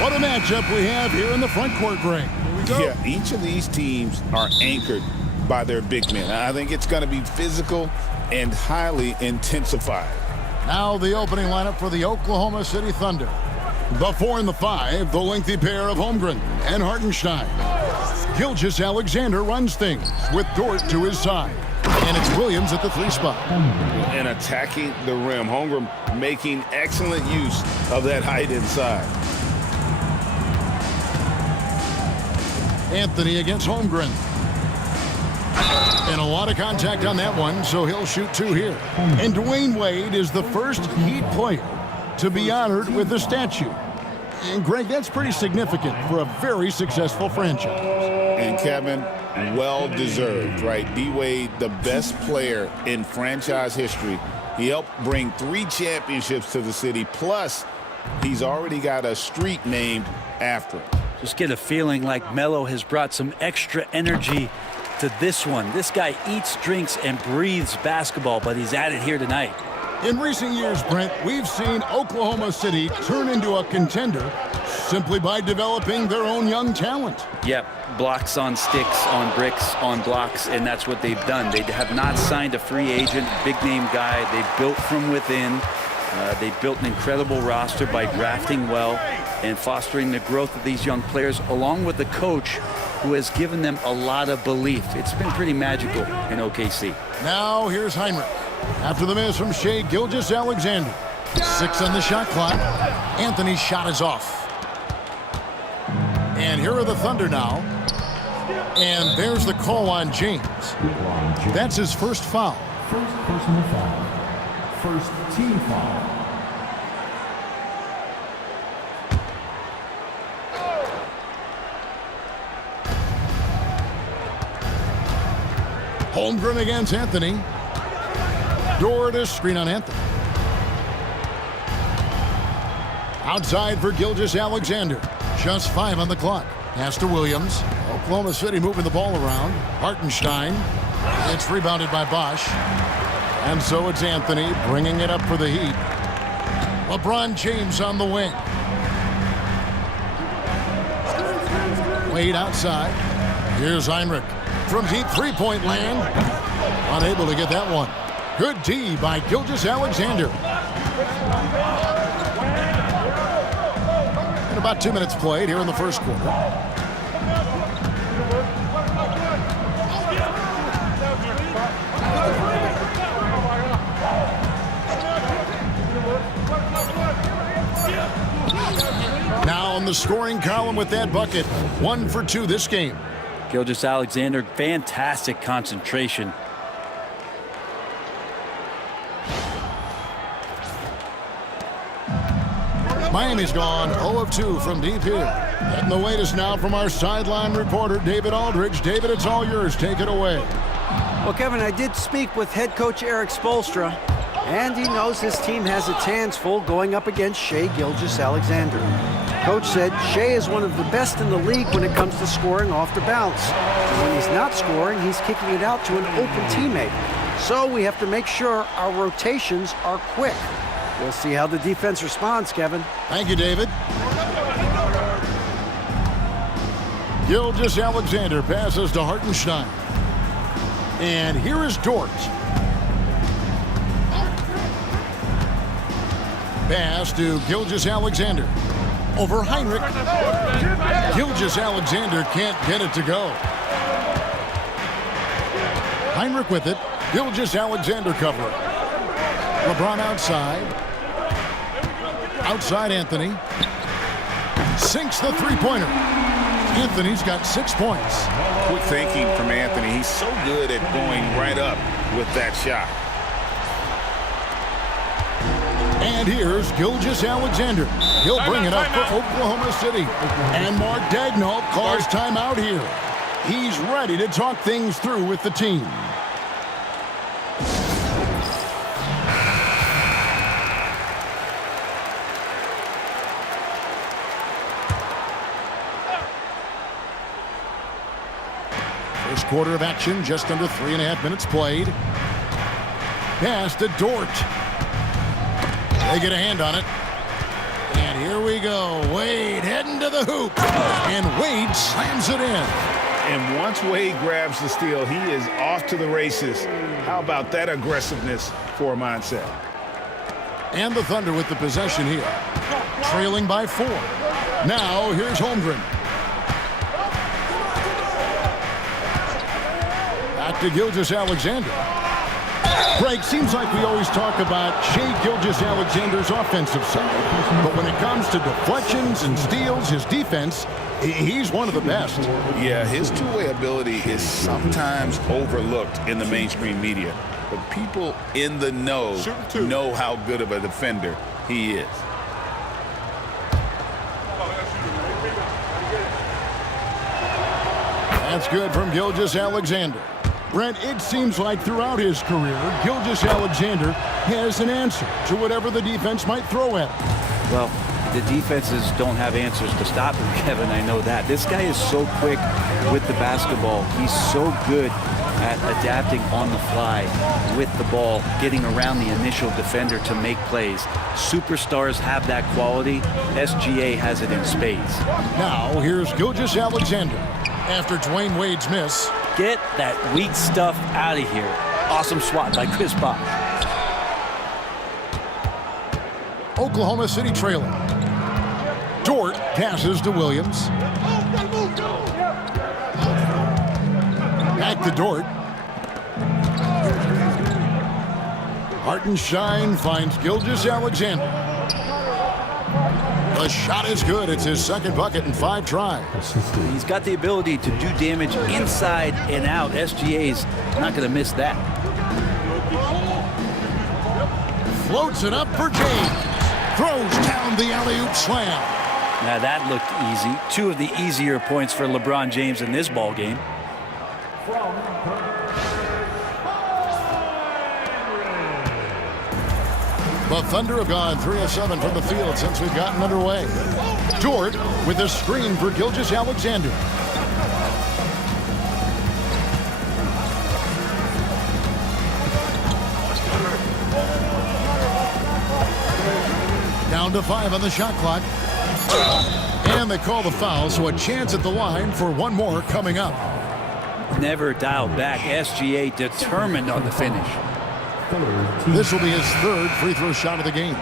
What a matchup we have here in the front court, Greg. Here we go. Yeah, each of these teams are anchored by their big men. I think it's going to be physical and highly intensified. Now the opening lineup for the Oklahoma City Thunder. The 4 and the 5, the lengthy pair of Holmgren and Hartenstein. Gilgeous-Alexander runs things with Dort to his side. And it's Williams at the 3 spot. And attacking the rim. Holmgren making excellent use of that height inside. Anthony against Holmgren. And a lot of contact on that one, so he'll shoot 2 here. And Dwayne Wade is the first Heat player to be honored with a statue. And Greg, that's pretty significant for a very successful franchise. And Kevin, well-deserved, right? D-Wade, the best player in franchise history. He helped bring 3 championships to the city, plus he's already got a street named after him. Just get a feeling like Melo has brought some extra energy to this one. This guy eats, drinks, and breathes basketball, but he's at it here tonight. In recent years, Brent, we've seen Oklahoma City turn into a contender simply by developing their own young talent. Yep, blocks on sticks, on bricks, on blocks, and that's what they've done. They have not signed a free agent, big-name guy. They built from within. They built an incredible roster by drafting well and fostering the growth of these young players, along with the coach who has given them a lot of belief. It's been pretty magical in OKC. Now here's Heinrich. After the miss from Shai Gilgeous-Alexander. 6 on the shot clock. Anthony's shot is off. And here are the Thunder now. And there's the call on James. That's his first foul. First personal foul. First team foul. Holmgren against Anthony. Dort is screen on Anthony. Outside for Gilgeous-Alexander. Just 5 on the clock. Pass to Williams. Oklahoma City moving the ball around. Hartenstein. It's rebounded by Bosch. And so it's Anthony bringing it up for the Heat. LeBron James on the wing. Wade outside. Here's Heinrich. From deep three-point land. Unable to get that one. Good D by Gilgeous-Alexander. And about 2 minutes played here in the first quarter. Now on the scoring column with that bucket. 1 for 2 this game. Gilgeous-Alexander, fantastic concentration. Miami's gone 0 of 2 from deep here. And the latest now from our sideline reporter, David Aldridge. David, it's all yours. Take it away. Well, Kevin, I did speak with head coach Eric Spoelstra, and he knows his team has its hands full going up against Shai Gilgeous-Alexander. Coach said Shai is one of the best in the league when it comes to scoring off the bounce. And when he's not scoring, he's kicking it out to an open teammate. So we have to make sure our rotations are quick. We'll see how the defense responds, Kevin. Thank you, David. Gilgeous-Alexander passes to Hartenstein. And here is Dort. Pass to Gilgeous-Alexander. Over Heinrich. Gilgeous-Alexander can't get it to go. Heinrich with it. Gilgeous-Alexander covering. LeBron outside. Outside Anthony. Sinks the three-pointer. Anthony's got 6 points. Quick thinking from Anthony. He's so good at going right up with that shot. And here's Gilgeous-Alexander. He'll bring it up for Oklahoma City. And Mark Daigneault calls timeout here. He's ready to talk things through with the team. First quarter of action, just under 3.5 minutes played. Pass to Dort. They get a hand on it. And here we go. Wade heading into the hoop. And Wade slams it in. And once Wade grabs the steal, he is off to the races. How about that aggressiveness for a mindset? And the Thunder with the possession here. Trailing by 4. Now here's Holmgren. Back to Gilgeous-Alexander. Greg, seems like we always talk about Shai Gilgeous-Alexander's offensive side. But when it comes to deflections and steals, his defense, he's one of the best. Yeah, his two-way ability is sometimes overlooked in the mainstream media. But people in the know how good of a defender he is. That's good from Gilgeous-Alexander. Brent, it seems like throughout his career, Gilgeous-Alexander has an answer to whatever the defense might throw at him. Well, the defenses don't have answers to stop him, Kevin. I know that. This guy is so quick with the basketball. He's so good at adapting on the fly with the ball, getting around the initial defender to make plays. Superstars have that quality. SGA has it in spades. Now, here's Gilgeous-Alexander after Dwayne Wade's miss. Get that weak stuff out of here. Awesome swat by Chris Bosh. Oklahoma City trailing. Dort passes to Williams. Back to Dort. Hartenstein finds Gilgeous-Alexander. The shot is good. It's his second bucket in 5 tries. He's got the ability to do damage inside and out. SGA's not going to miss that. Floats it up for James. Throws down the alley-oop slam. Now that looked easy. 2 of the easier points for LeBron James in this ball game. The Thunder have gone 3 of 7 from the field since we've gotten underway. Dort with a screen for Gilgeous-Alexander. Down to 5 on the shot clock. And they call the foul, so a chance at the line for one more coming up. Never dialed back. SGA determined on the finish. This will be his 3rd free throw shot of the game.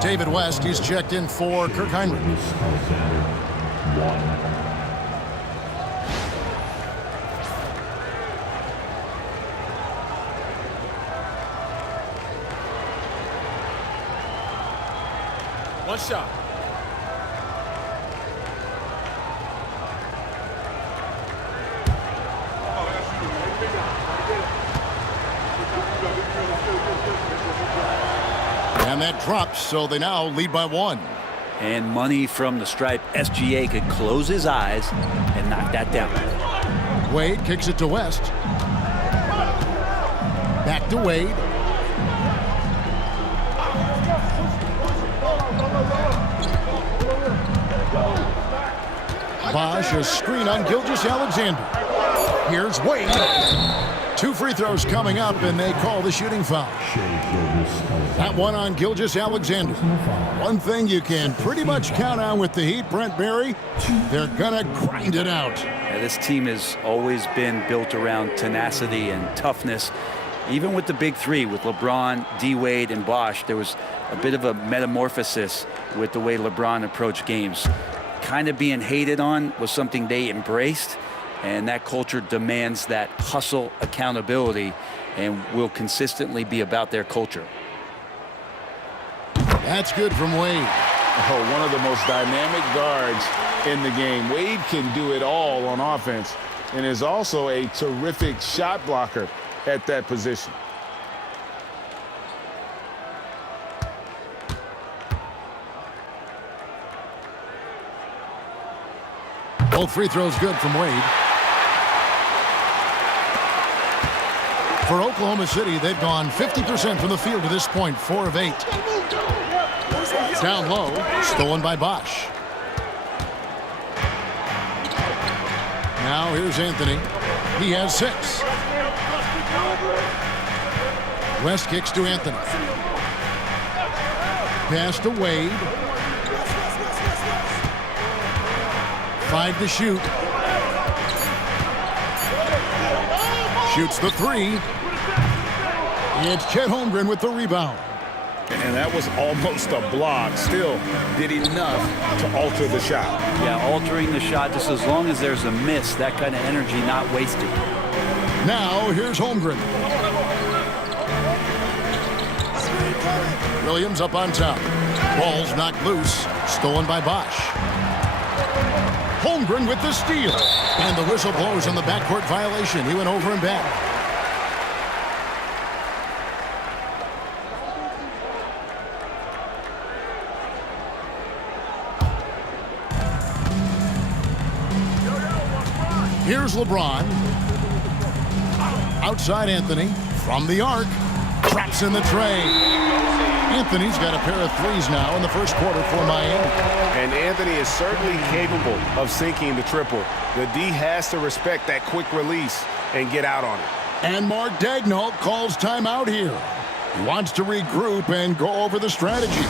David West, he's checked in for Kirk Heinrich. One shot. And that drops, so they now lead by 1. And money from the stripe. SGA could close his eyes and knock that down. Wade kicks it to West. Back to Wade. Bosh, a screen on Gilgeous-Alexander. Here's Wade. 2 free throws coming up, and they call the shooting foul. That one on Gilgeous-Alexander. One thing you can pretty much count on with the Heat, Brent Barry, they're gonna grind it out. Yeah, this team has always been built around tenacity and toughness. Even with the big 3, with LeBron, D-Wade, and Bosh, there was a bit of a metamorphosis with the way LeBron approached games. Kind of being hated on was something they embraced, and that culture demands that hustle accountability and will consistently be about their culture. That's good from Wade. Oh, one of the most dynamic guards in the game. Wade can do it all on offense and is also a terrific shot blocker at that position. Both free throws good from Wade. For Oklahoma City, they've gone 50% from the field to this point, 4 of 8. Down low, stolen by Bosh. Now here's Anthony. He has 6. West kicks to Anthony. Pass to Wade. 5 to shoot. Shoots the 3. It's Chet Holmgren with the rebound. And that was almost a block. Still did enough to alter the shot. Yeah, altering the shot just as long as there's a miss. That kind of energy not wasted. Now here's Holmgren. Williams up on top. Ball's knocked loose. Stolen by Bosch. Holmgren with the steal. And the whistle blows on the backcourt violation. He went over and back. Here's LeBron. Outside Anthony. From the arc. Traps in the tray. Anthony's got a pair of threes now in the first quarter for Miami. And Anthony is certainly capable of sinking the triple. The D has to respect that quick release and get out on it. And Mark Daigneault calls timeout here. He wants to regroup and go over the strategy.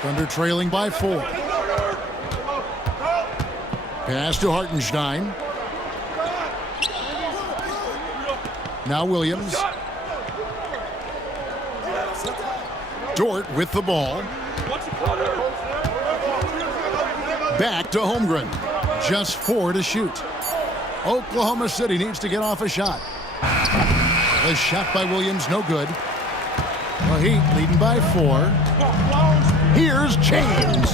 Thunder trailing by 4. Pass to Hartenstein. Now Williams. Dort with the ball. Back to Holmgren. Just 4 to shoot. Oklahoma City needs to get off a shot. The shot by Williams, no good. The Heat leading by 4. Here's James.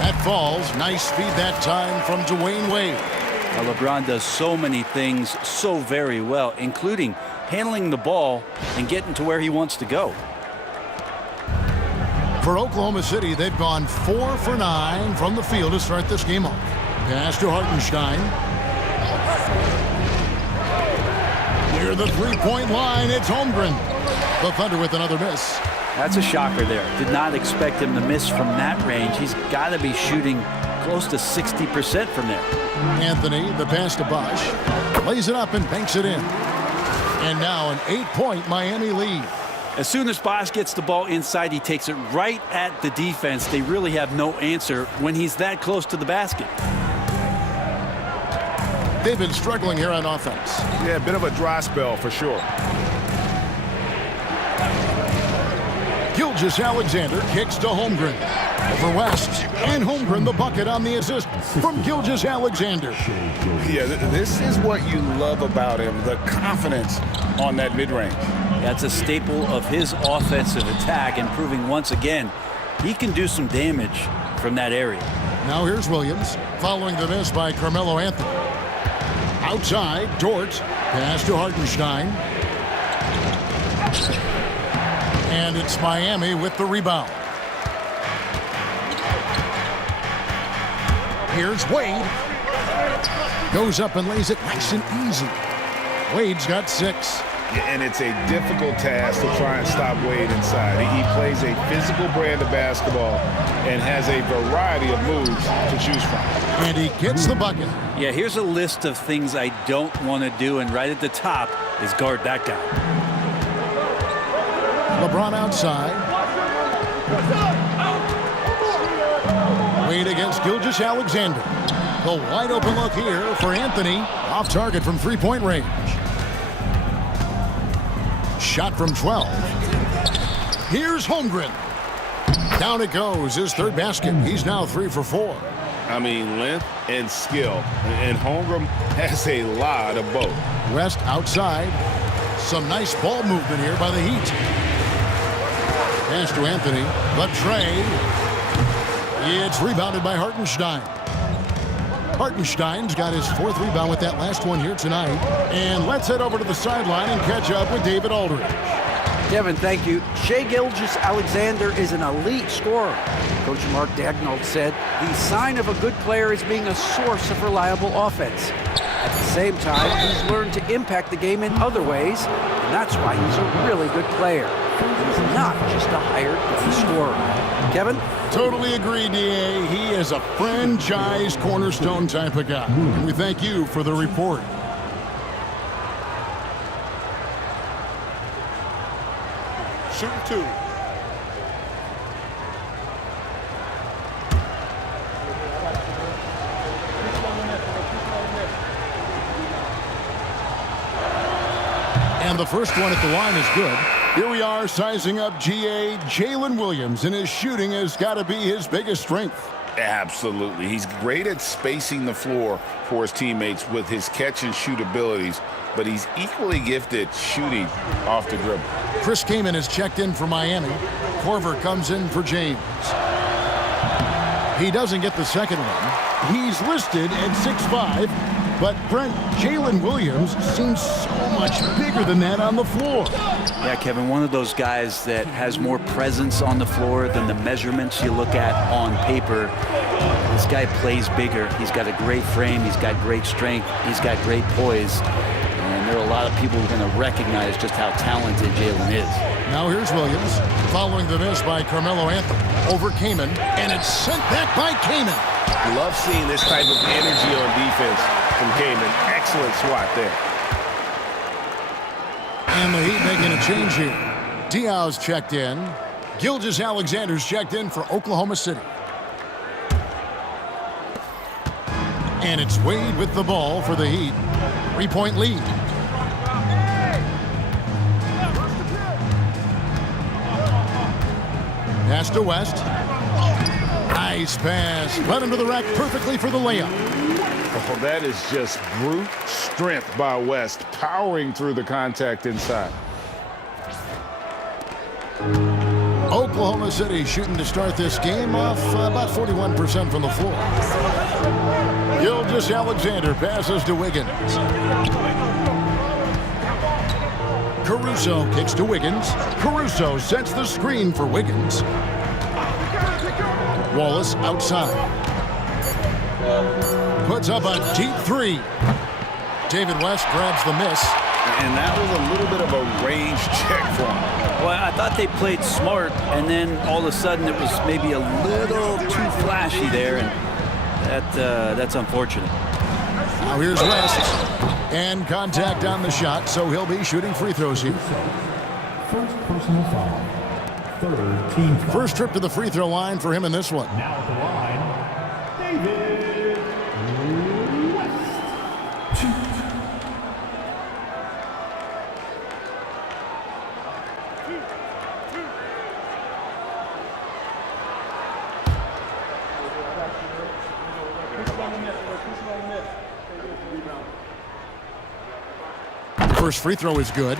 That falls. Nice speed that time from Dwayne Wade. Now, LeBron does so many things so very well, including handling the ball and getting to where he wants to go. For Oklahoma City, they've gone 4 for 9 from the field to start this game off. Pass to Hartenstein. Near the three-point line, it's Holmgren. The Thunder with another miss. That's a shocker there. Did not expect him to miss from that range. He's got to be shooting close to 60% from there. Anthony, the pass to Bosch. Lays it up and banks it in. And now an 8-point Miami lead. As soon as Bosch gets the ball inside, he takes it right at the defense. They really have no answer when he's that close to the basket. They've been struggling here on offense. Yeah, a bit of a dry spell for sure. Gilgeous-Alexander kicks to Holmgren. Over West. And Holmgren the bucket on the assist from Gilgeous-Alexander. Yeah, this is what you love about him, the confidence on that mid-range. That's a staple of his offensive attack, and proving once again he can do some damage from that area. Now here's Williams following the miss by Carmelo Anthony. Outside, Dort. Pass to Hartenstein. And it's Miami with the rebound. Here's Wade. Goes up and lays it nice and easy. Wade's got 6. And it's a difficult task to try and stop Wade inside. He plays a physical brand of basketball and has a variety of moves to choose from. And he gets the bucket. Yeah, here's a list of things I don't want to do, and right at the top is guard that guy. LeBron outside. Wade against Gilgeous-Alexander. The wide open look here for Anthony. Off target from three-point range. Shot from 12. Here's Holmgren. Down it goes. His third basket. He's now 3 for 4. I mean, length and skill. And Holmgren has a lot of both. West outside. Some nice ball movement here by the Heat. Pass to Anthony. The tray. It's rebounded by Hartenstein. Hartenstein's got his 4th rebound with that last one here tonight. And let's head over to the sideline and catch up with David Aldridge. Kevin, thank you. Shai Gilgeous-Alexander is an elite scorer. Coach Mark Daigneault said the sign of a good player is being a source of reliable offense. At the same time, he's learned to impact the game in other ways, and that's why he's a really good player. He's not just a hired gun scorer. Kevin? Totally agree, D.A. He is a franchise cornerstone type of guy. And we thank you for the report. Shooting 2. And the first one at the line is good. Here we are sizing up GA Jalen Williams, and his shooting has got to be his biggest strength. Absolutely. He's great at spacing the floor for his teammates with his catch and shoot abilities, but he's equally gifted shooting off the dribble. Chris Kaman is checked in for Miami. Korver comes in for James. He doesn't get the second one. He's listed at 6'5", but Brent, Jalen Williams seems so much bigger than that on the floor. Yeah, Kevin, one of those guys that has more presence on the floor than the measurements you look at on paper. This guy plays bigger. He's got a great frame. He's got great strength. He's got great poise. And there are a lot of people who are going to recognize just how talented Jalen is. Now here's Williams, following the miss by Carmelo Anthony. Over Kaman, and it's sent back by Kaman. Love seeing this type of energy on defense from Kaman. Excellent swat there. And the Heat making a change here. Diaw's checked in. Gilgeous-Alexander's checked in for Oklahoma City. And it's Wade with the ball for the Heat. 3-point lead. Pass to West. Nice pass. Led him to the rack perfectly for the layup. Oh, that is just brute strength by West, powering through the contact inside. Oklahoma City shooting to start this game off about 41% from the floor. Gilgeous-Alexander passes to Wiggins. Caruso kicks to Wiggins. Caruso sets the screen for Wiggins. Wallace outside. Puts up a deep three. David West grabs the miss. And that was a little bit of a range check for him. Well, I thought they played smart, and then all of a sudden it was maybe a little too flashy there, and that's unfortunate. Now here's West. And contact on the shot, so he'll be shooting free throws here. First personal foul. Third team foul. First trip to the free throw line for him in this one. Now at the line, David West. Shoot. First free throw is good.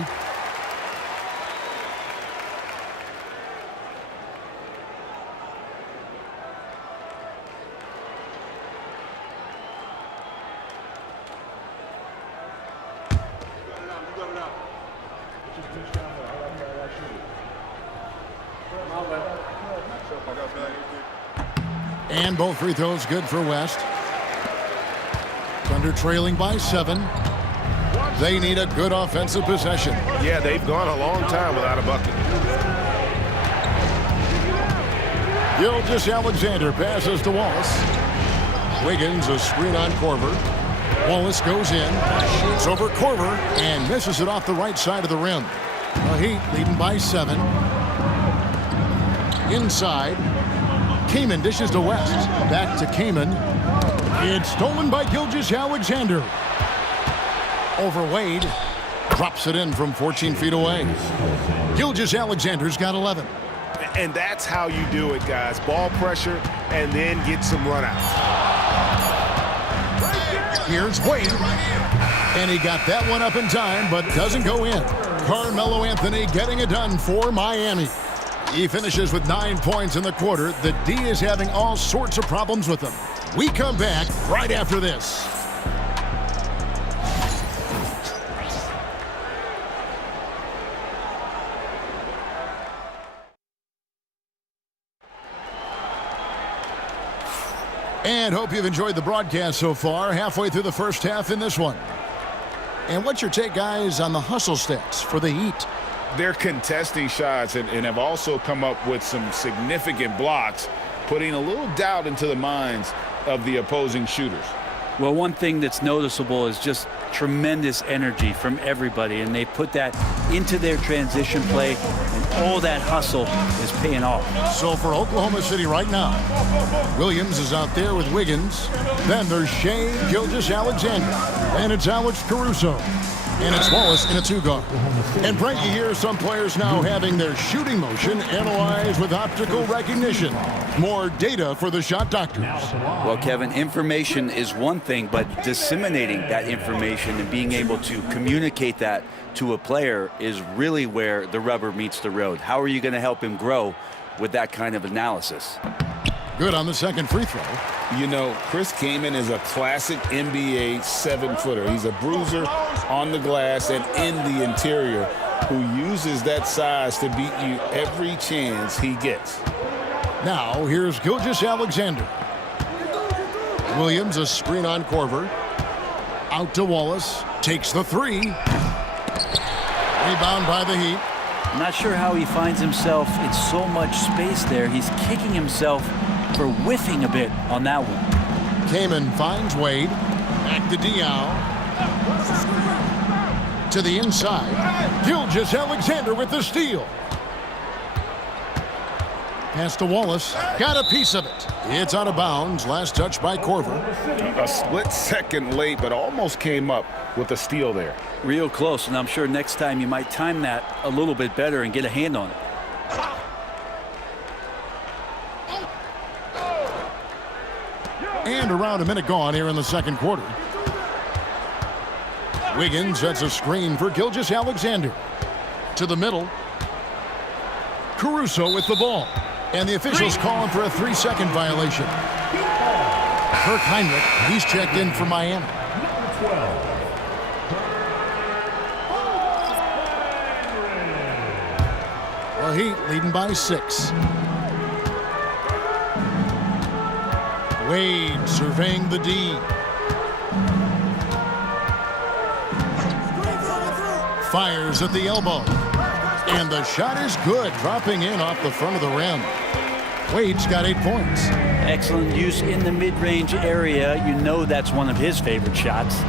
And both free throws good for West. Thunder trailing by 7. They need a good offensive possession. Yeah, they've gone a long time without a bucket. Gilgeous-Alexander passes to Wallace. Wiggins a screen on Korver. Wallace goes in, shoots over Korver, and misses it off the right side of the rim. The Heat leading by 7. Inside. Kaman dishes to West. Back to Kaman. It's stolen by Gilgeous-Alexander. Over Wade. Drops it in from 14 feet away. Gilgeous-Alexander's got 11. And that's how you do it, guys. Ball pressure and then get some run out. Here's Wade. And he got that one up in time, but doesn't go in. Carmelo Anthony getting it done for Miami. He finishes with 9 points in the quarter. The D is having all sorts of problems with him. We come back right after this. And hope you've enjoyed the broadcast so far. Halfway through the first half in this one. And what's your take, guys, on the hustle stats for the Heat? They're contesting shots and have also come up with some significant blocks, putting a little doubt into the minds of the opposing shooters. Well, one thing that's noticeable is just tremendous energy from everybody, and they put that into their transition play, and all that hustle is paying off. So for Oklahoma City right now, Williams is out there with Wiggins. Then there's Shea Gilgeous-Alexander. And it's Alex Caruso. And it's Wallace in a two-guard. And Brent, you hear some players now having their shooting motion analyzed with optical recognition. More data for the shot doctors. Well, Kevin, information is one thing, but disseminating that information and being able to communicate that to a player is really where the rubber meets the road. How are you going to help him grow with that kind of analysis? Good on the second free throw. You know, Chris Kaman is a classic NBA 7-footer. He's a bruiser on the glass and in the interior who uses that size to beat you every chance he gets. Now, here's Gilgeous-Alexander. Williams, a screen on Korver. Out to Wallace. Takes the three. Rebound by the Heat. I'm not sure how he finds himself in so much space there. He's kicking himself for whiffing a bit on that one. Kaman finds Wade. Back to Diaw. To the inside. Gilgeous-Alexander with the steal. Pass to Wallace. Got a piece of it. It's out of bounds. Last touch by Korver. A split second late, but almost came up with a steal there. Real close, and I'm sure next time you might time that a little bit better and get a hand on it. And around a minute gone here in the second quarter. Wiggins sets a screen for Gilgeous-Alexander. To the middle. Caruso with the ball. And the officials calling for a 3-second violation. Kirk Heinrich, he's checked in for Miami. The Heat leading by 6. Wade surveying the D. Fires at the elbow. And the shot is good, dropping in off the front of the rim. Wade's got 8 points. Excellent use in the mid-range area. You know that's one of his favorite shots.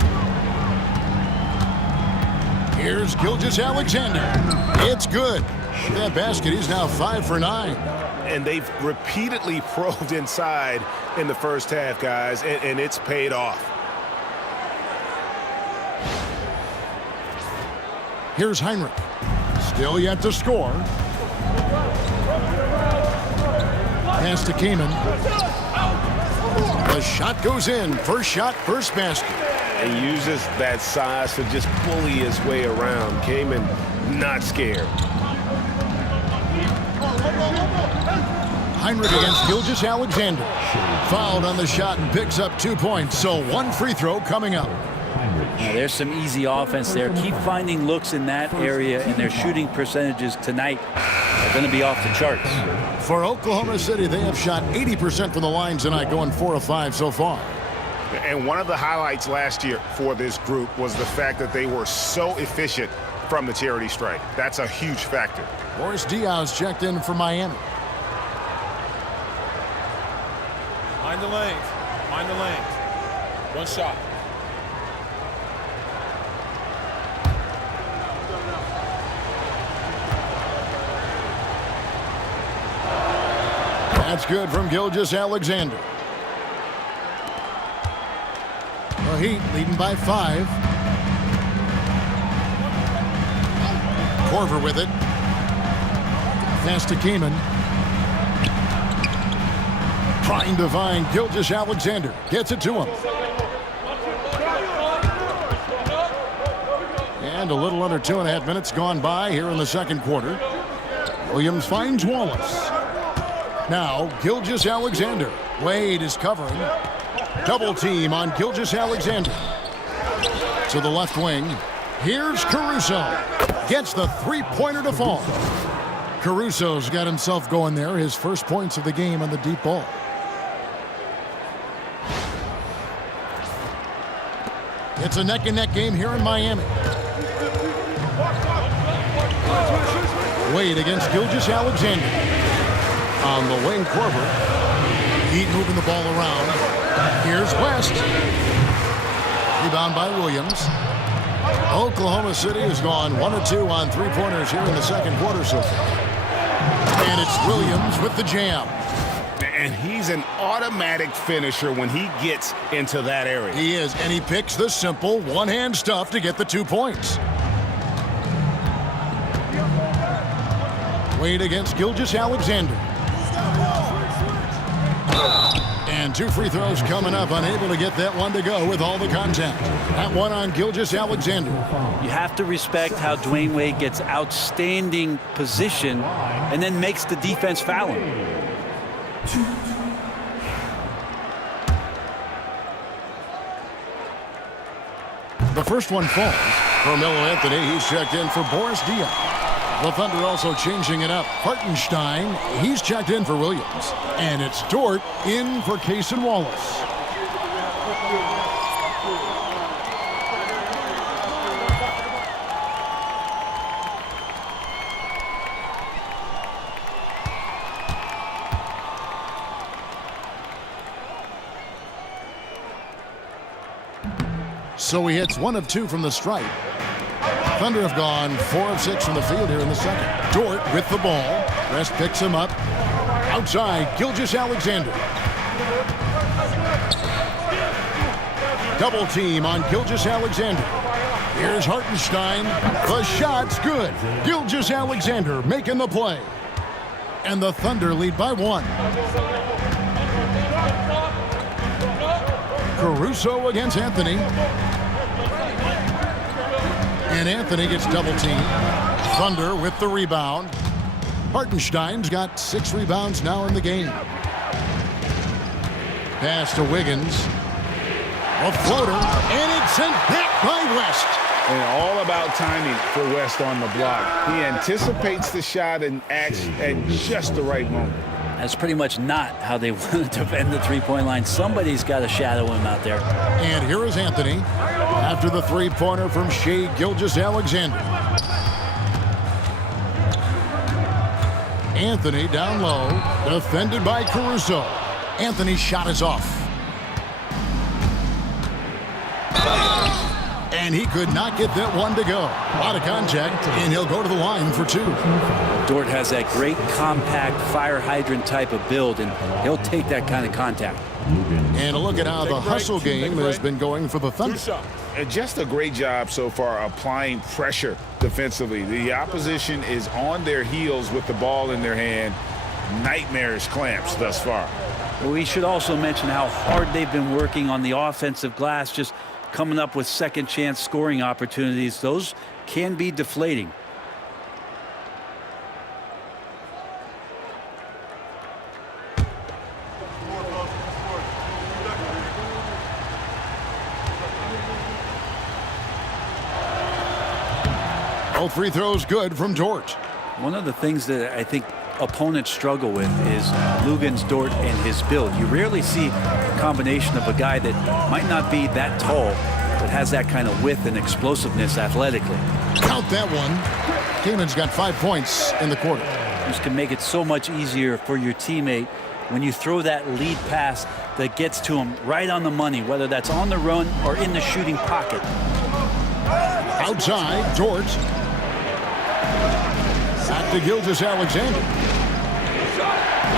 Here's Gilgeous-Alexander. It's good. With that basket, he's now 5 for 9. And they've repeatedly probed inside in the first half, guys, and it's paid off. Here's Heinrich. Still yet to score. Pass to Kaman. The shot goes in. First shot, first basket. And uses that size to just bully his way around. Kaman not scared. Heinrich against Gilgeous-Alexander. Fouled on the shot and picks up 2 points. So 1 free throw coming up. Now, there's some easy offense there. Keep finding looks in that area, and their shooting percentages tonight are going to be off the charts. For Oklahoma City, they have shot 80% from the line tonight, going 4 of 5 so far. And one of the highlights last year for this group was the fact that they were so efficient from the charity stripe. That's a huge factor. Boris Diaw's checked in for Miami. Mind the lanes. Mind the lanes. One shot. That's good from Gilgeous-Alexander. The Heat leading by 5. Korver with it. Pass to Kaman. Trying to find Gilgeous-Alexander. Gets it to him. And a little under 2.5 minutes gone by here in the second quarter. Williams finds Wallace. Now, Gilgeous-Alexander. Wade is covering. Double team on Gilgeous-Alexander. To the left wing. Here's Caruso. Gets the three-pointer to fall. Caruso's got himself going there. His first points of the game on the deep ball. It's a neck-and-neck game here in Miami. Wade against Gilgeous Alexander. On the wing, Korver. Heat moving the ball around. Here's West. Rebound by Williams. Oklahoma City has gone 1 of 2 on three-pointers here in the second quarter so far. And it's Williams with the jam. And he's an automatic finisher when he gets into that area. He is, and he picks the simple one-hand stuff to get the 2 points. Wade against Gilgeous Alexander. And 2 free throws coming up, unable to get that one to go with all the contact. That one on Gilgeous Alexander. You have to respect how Dwayne Wade gets outstanding position and then makes the defense foul him. The first one falls. Carmelo Anthony, he's checked in for Boris Diaw. The Thunder also changing it up. Hartenstein, he's checked in for Williams. And it's Dort in for Cason Wallace. So he hits 1 of 2 from the stripe. Thunder have gone 4 of 6 from the field here in the second. Dort with the ball. West picks him up. Outside, Gilgeous Alexander. Double team on Gilgeous Alexander. Here's Hartenstein. The shot's good. Gilgeous Alexander making the play. And the Thunder lead by 1. Caruso against Anthony. And Anthony gets double teamed. Thunder with the rebound. Hartenstein's got 6 rebounds now in the game. Pass to Wiggins. A floater, and it's sent back by West. And all about timing for West on the block. He anticipates the shot and acts at just the right moment. That's pretty much not how they want to defend the three-point line. Somebody's got to shadow him out there. And here is Anthony after the three-pointer from Shai Gilgeous-Alexander. Anthony down low, defended by Caruso. Anthony's shot is off. And he could not get that one to go. A lot of contact, and he'll go to the line for 2. Dort has that great compact fire hydrant type of build, and he'll take that kind of contact. And a look at how the hustle game has been going for the Thunder. And just a great job so far applying pressure defensively. The opposition is on their heels with the ball in their hand. Nightmarish clamps thus far. We should also mention how hard they've been working on the offensive glass, just coming up with second chance scoring opportunities. Those can be deflating. Both free throws good from Dort. One of the things that I think opponents struggle with is Luguentz, Dort, and his build. You rarely see a combination of a guy that might not be that tall, but has that kind of width and explosiveness athletically. Count that one. Kamen's got 5 points in the quarter. This can make it so much easier for your teammate when you throw that lead pass that gets to him right on the money, whether that's on the run or in the shooting pocket. Outside, Dort. Back to Gilgeous-Alexander.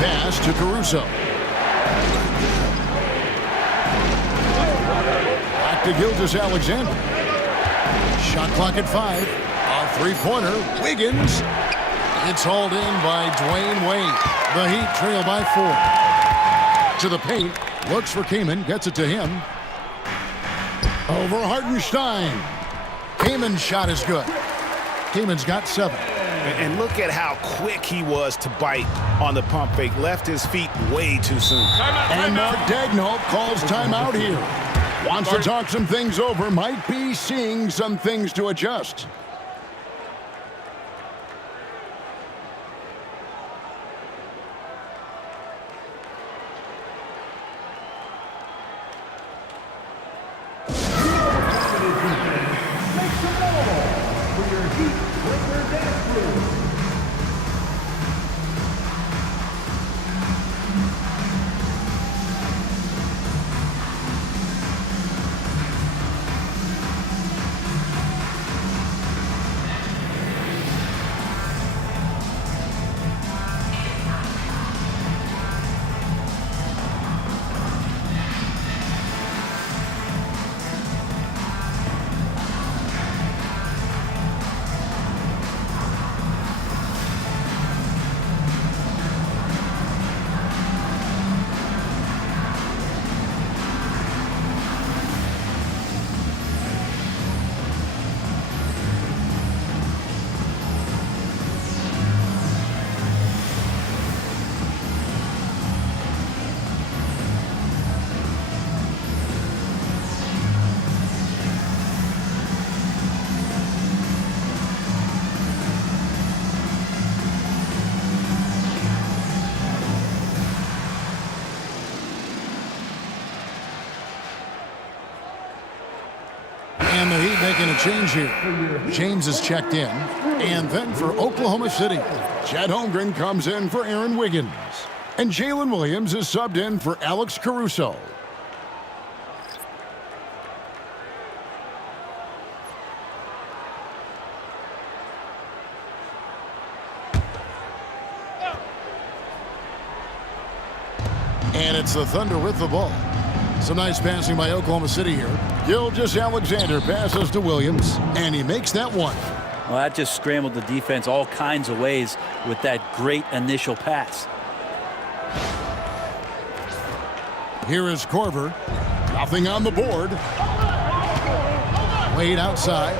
Pass to Caruso. Back to Gilgeous-Alexander. Shot clock at 5. A three-pointer. Wiggins. It's hauled in by Dwayne Wade. The Heat trail by 4. To the paint. Looks for Kaman. Gets it to him. Over Hartenstein. Kamen's shot is good. Kamen's got 7. And look at how quick he was to bite on the pump fake. Left his feet way too soon. And Mark Daigneault calls timeout here. Wants to talk some things over. Might be seeing some things to adjust. And the Heat making a change here. James is checked in. And then for Oklahoma City, Chet Holmgren comes in for Aaron Wiggins. And Jalen Williams is subbed in for Alex Caruso. And it's the Thunder with the ball. Some nice passing by Oklahoma City here. Gilgeous-Alexander passes to Williams, and he makes that one. Well, that just scrambled the defense all kinds of ways with that great initial pass. Here is Korver. Nothing on the board. Wade outside.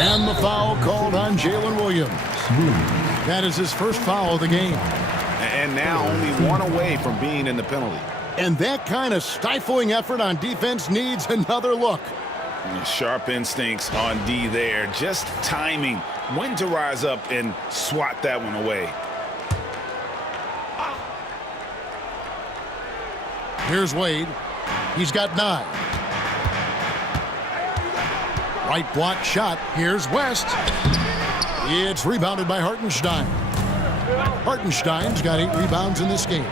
And the foul called on Jalen Williams. That is his first foul of the game. And now only one away from being in the penalty. And that kind of stifling effort on defense needs another look. Sharp instincts on D there. Just timing when to rise up and swat that one away. Here's Wade. He's got 9. Right block shot. Here's West. It's rebounded by Hartenstein. Hartenstein's got 8 rebounds in this game.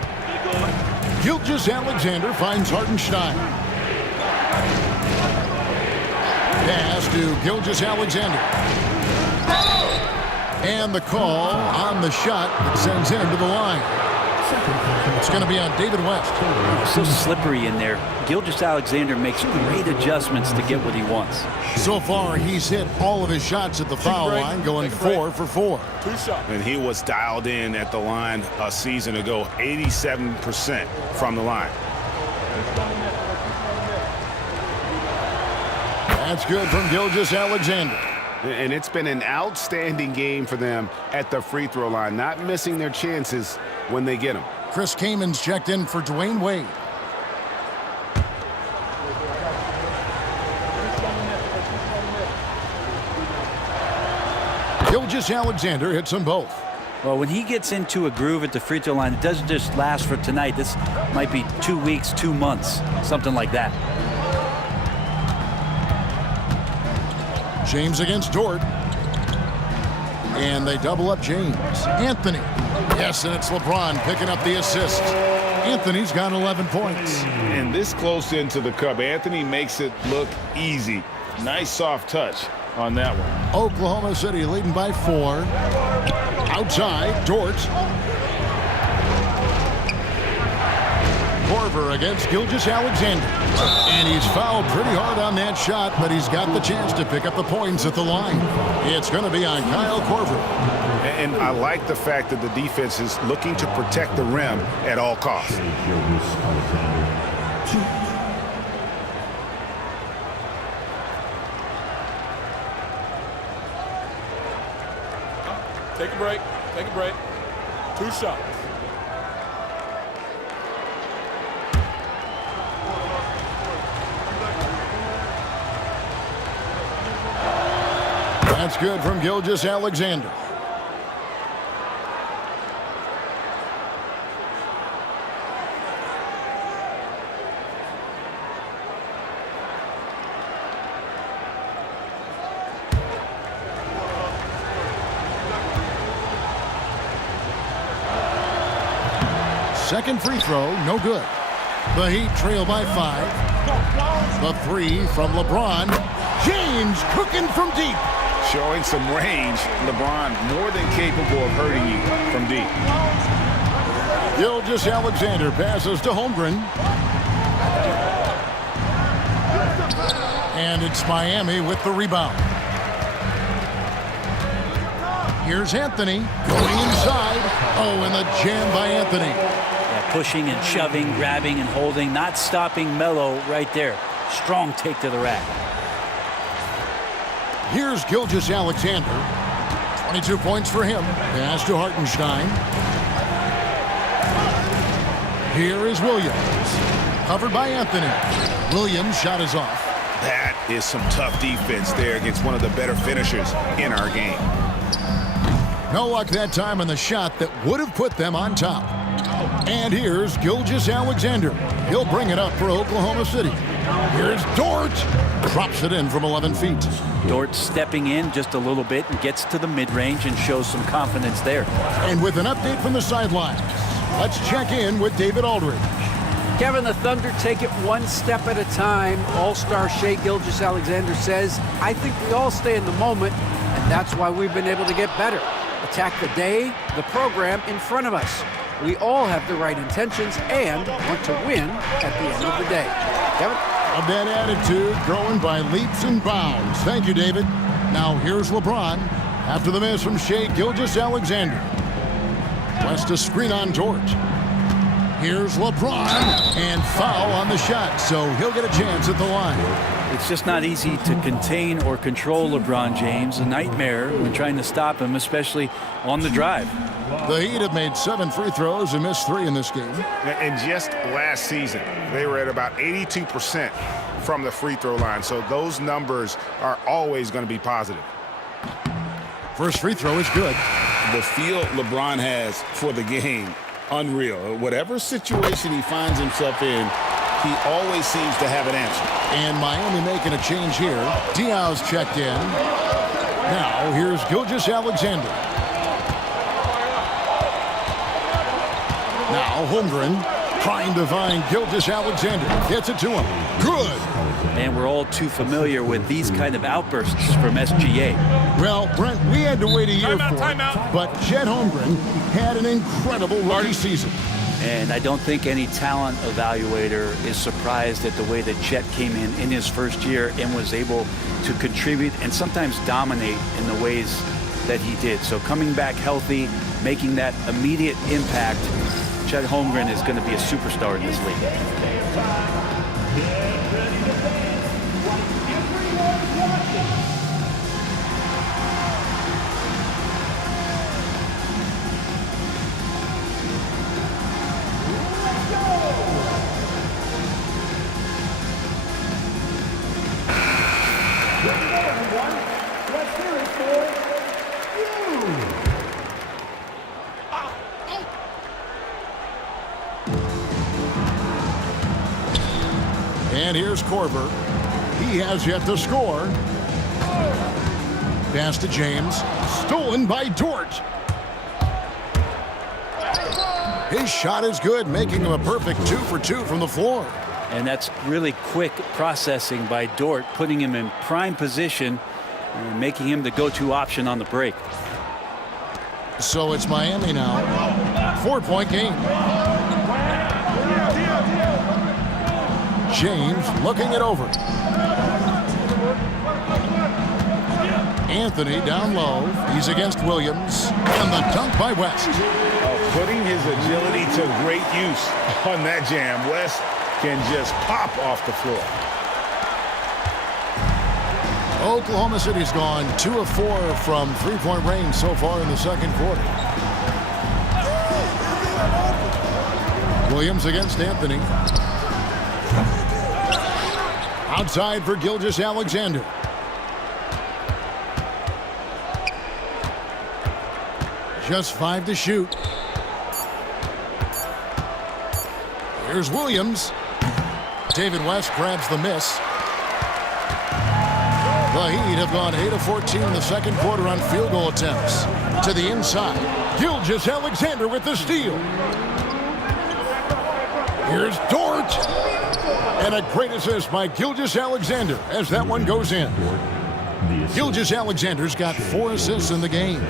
Gilgeous-Alexander finds Hartenstein. Pass to Gilgeous-Alexander. And the call on the shot that sends him to the line. It's going to be on David West. So slippery in there. Gilgeous-Alexander makes great adjustments to get what he wants. So far, he's hit all of his shots at the foul line, going 4 for 4. 2 shots. And he was dialed in at the line a season ago, 87% from the line. That's good from Gilgeous-Alexander. And it's been an outstanding game for them at the free throw line, not missing their chances when they get them. Chris Kamen's checked in for Dwayne Wade. Gilgeous-Alexander hits them both. Well, when he gets into a groove at the free throw line, it doesn't just last for tonight. This might be 2 weeks, 2 months, something like that. James against Dort. And they double up James. Anthony. Yes, and it's LeBron picking up the assist. Anthony's got 11 points. And this close into the cup, Anthony makes it look easy. Nice soft touch on that one. Oklahoma City leading by 4. Outside, Dort. Korver against Gilgeous-Alexander. And he's fouled pretty hard on that shot, but he's got the chance to pick up the points at the line. It's going to be on Kyle Korver. And I like the fact that the defense is looking to protect the rim at all costs. Take a break. Take a break. 2 shots. That's good from Gilgeous-Alexander. Second free throw, no good. The Heat trail by 5. The 3 from LeBron. James cooking from deep. Showing some range, LeBron more than capable of hurting you from deep. Gilgeous-Alexander passes to Holmgren. And it's Miami with the rebound. Here's Anthony going inside. Oh, and the jam by Anthony. Yeah, pushing and shoving, grabbing and holding, not stopping Melo right there. Strong take to the rack. Here's Gilgeous-Alexander. 22 points for him. Pass to Hartenstein. Here is Williams. Covered by Anthony. Williams' shot is off. That is some tough defense there against one of the better finishers in our game. No luck that time on the shot that would have put them on top. And here's Gilgeous-Alexander. He'll bring it up for Oklahoma City. Here's Dort. Drops it in from 11 feet. Dort stepping in just a little bit and gets to the mid-range and shows some confidence there. And with an update from the sidelines, let's check in with David Aldridge. Kevin, the Thunder take it one step at a time. All-star Shai Gilgeous-Alexander says, I think we all stay in the moment, and that's why we've been able to get better. Attack the day, the program in front of us. We all have the right intentions and want to win at the end of the day. Kevin? A bad attitude growing by leaps and bounds. Thank you, David. Now here's LeBron after the miss from Shai Gilgeous-Alexander. West a screen on Dort. Here's LeBron, and foul on the shot, so he'll get a chance at the line. It's just not easy to contain or control LeBron James. A nightmare when trying to stop him, especially on the drive. The Heat have made 7 free throws and missed 3 in this game. And just last season, they were at about 82% from the free throw line, so those numbers are always going to be positive. First free throw is good. The feel LeBron has for the game, unreal. Whatever situation he finds himself in, he always seems to have an answer. And Miami making a change here. Diaz checked in. Now here's Gilgeous-Alexander. Now Holmgren trying to find Gilgeous-Alexander. Gets it to him. Good. And we're all too familiar with these kind of outbursts from SGA. Well, Brent, we had to wait a year for it, but Chet Holmgren had an incredible rookie season. And I don't think any talent evaluator is surprised at the way that Chet came in his first year and was able to contribute and sometimes dominate in the ways that he did. So coming back healthy, making that immediate impact, Chet Holmgren is going to be a superstar in this league. And here's Korver. He has yet to score. Pass to James. Stolen by Dort. His shot is good, making him a perfect 2 for 2 from the floor. And that's really quick processing by Dort, putting him in prime position and making him the go-to option on the break. So it's Miami now. 4-point game. James looking it over. Anthony down low. He's against Williams. And the dunk by West. Putting his agility to great use on that jam. West can just pop off the floor. Oklahoma City's gone 2 of 4 from three-point range so far in the second quarter. Williams against Anthony. Outside for Gilgeous-Alexander. Just 5 to shoot. Here's Williams. David West grabs the miss. The Heat have gone 8 of 14 in the second quarter on field goal attempts. To the inside. Gilgeous-Alexander with the steal. Here's Dort. And a great assist by Gilgeous-Alexander as that one goes in. Gilgeous-Alexander's got 4 assists in the game.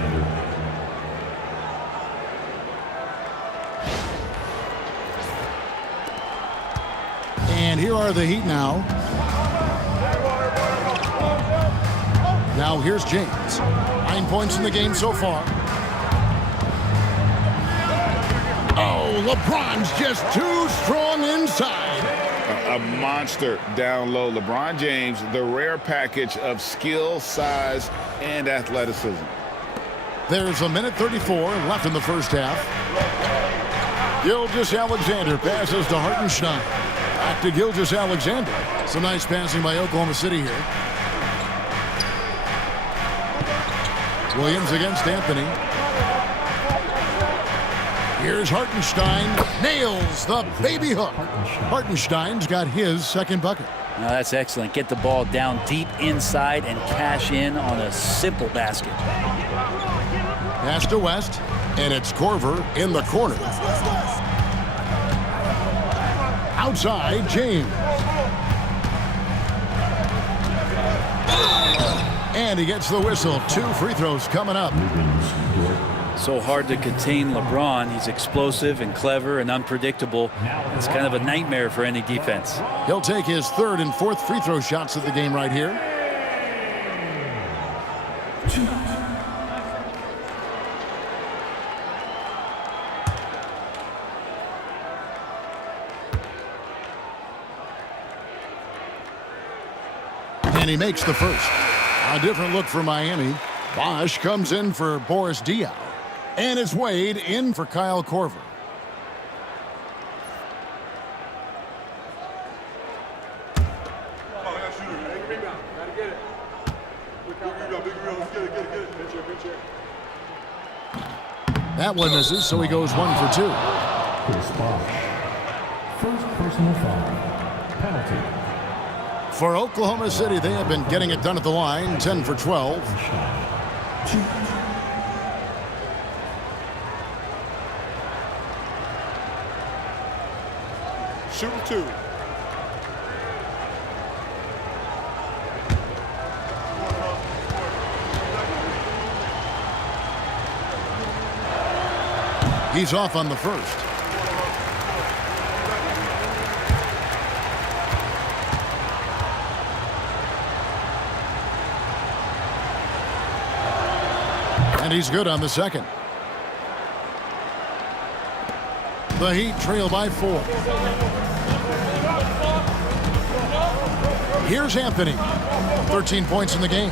And here are the Heat now. Now here's James. 9 points in the game so far. Oh, LeBron's just too strong inside. A monster down low. LeBron James, the rare package of skill, size, and athleticism. There's a minute 34 left in the first half. Gilgeous-Alexander passes to Hartenstein. Back to Gilgeous-Alexander. Some nice passing by Oklahoma City here. Williams against Anthony. Here's Hartenstein. Nails the baby hook. Hartenstein's got his second bucket. Now that's excellent. Get the ball down deep inside and cash in on a simple basket. Pass to West, and it's Corver in the corner. Outside, James. And he gets the whistle. 2 free throws coming up. So hard to contain LeBron. He's explosive and clever and unpredictable. It's kind of a nightmare for any defense. He'll take his 3rd and 4th free throw shots of the game right here. And he makes the first. A different look for Miami. Bosch comes in for Boris Diaw. And it's Wade in for Kyle Korver. That one misses, so he goes 1 for 2. Chris Bosh. First personal foul. Penalty. For Oklahoma City, they have been getting it done at the line, 10 for 12. Shooting 2. He's off on the first. And he's good on the second. The Heat trail by 4. Here's Anthony. 13 points in the game.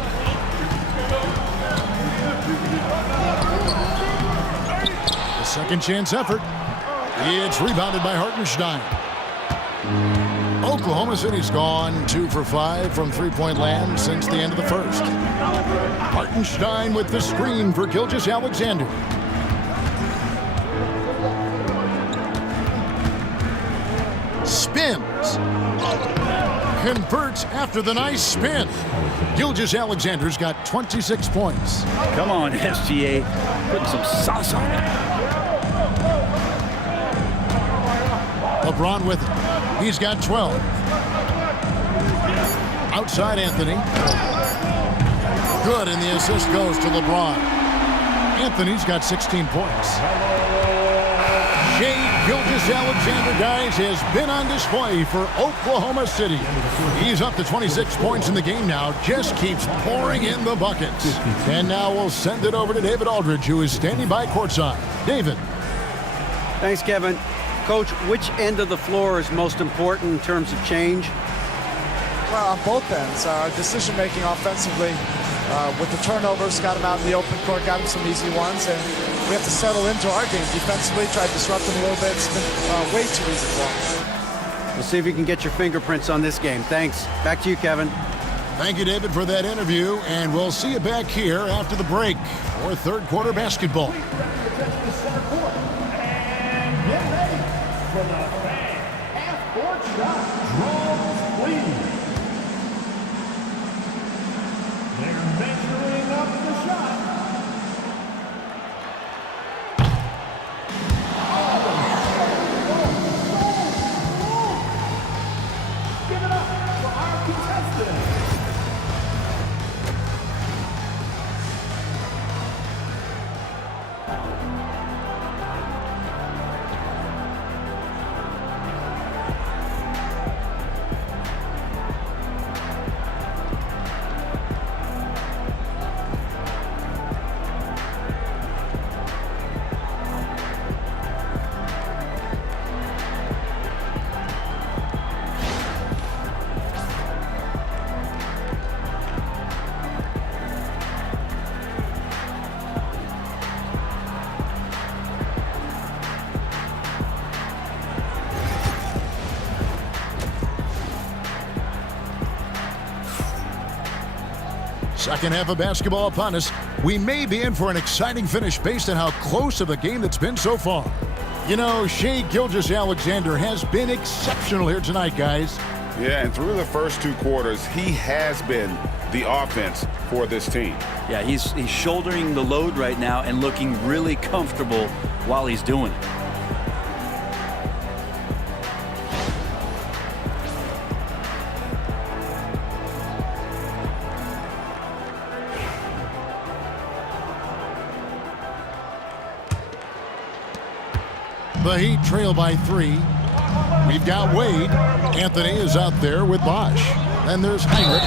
The second chance effort. It's rebounded by Hartenstein. Oklahoma City's gone 2 for 5 from three-point land since the end of the first. Hartenstein with the screen for Gilgeous-Alexander. Spins. Converts after the nice spin. Gilgeous-Alexander's got 26 points. Come on, SGA. Putting some sauce on it. LeBron with it. He's got 12. Outside Anthony. Good, and the assist goes to LeBron. Anthony's got 16 points. Shai Gilgeous-Alexander, guys, has been on display for Oklahoma City. He's up to 26 points in the game now, just keeps pouring in the buckets. And now we'll send it over to David Aldridge, who is standing by courtside. David. Thanks, Kevin. Coach, which end of the floor is most important in terms of change? Well, on both ends. Decision-making offensively. With the turnovers, got him out in the open court, got him some easy ones, and we have to settle into our game defensively, try to disrupt him a little bit. It's been way too easy for us. We'll see if you can get your fingerprints on this game. Thanks. Back to you, Kevin. Thank you, David, for that interview, and we'll see you back here after the break for third quarter basketball. For the fan, half-court shot. Draws, please. They're measuring up the shot. Give it up for our contestants. Second half of basketball upon us. We may be in for an exciting finish based on how close of a game that's been so far. You know, Shai Gilgeous-Alexander has been exceptional here tonight, guys. Yeah, and through the first 2 quarters, he has been the offense for this team. Yeah, he's shouldering the load right now and looking really comfortable while he's doing it. The Heat trail by 3. We've got Wade. Anthony is out there with Bosch. And there's Heinrich.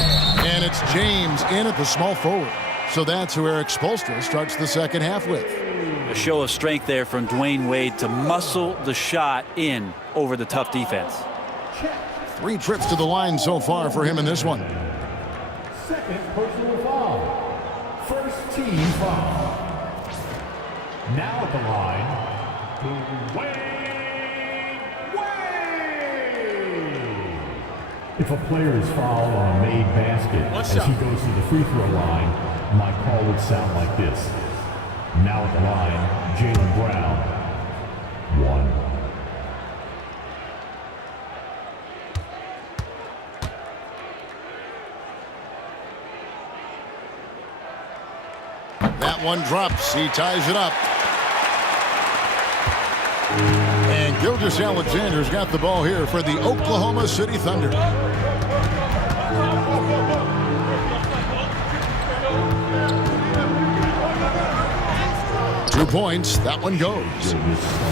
And it's James in at the small forward. So that's who Eric Spoelstra starts the second half with. A show of strength there from Dwayne Wade to muscle the shot in over the tough defense. 3 trips to the line so far for him in this one. Second personal foul. First team foul. Now at the line, Wade. If a player is fouled on a made basket as he goes to the free throw line, my call would sound like this. Now at the line, Jaylen Brown. 1. That one drops. He ties it up. And Gilgeous Alexander's got the ball here for the Oklahoma City Thunder. Two points. That one goes.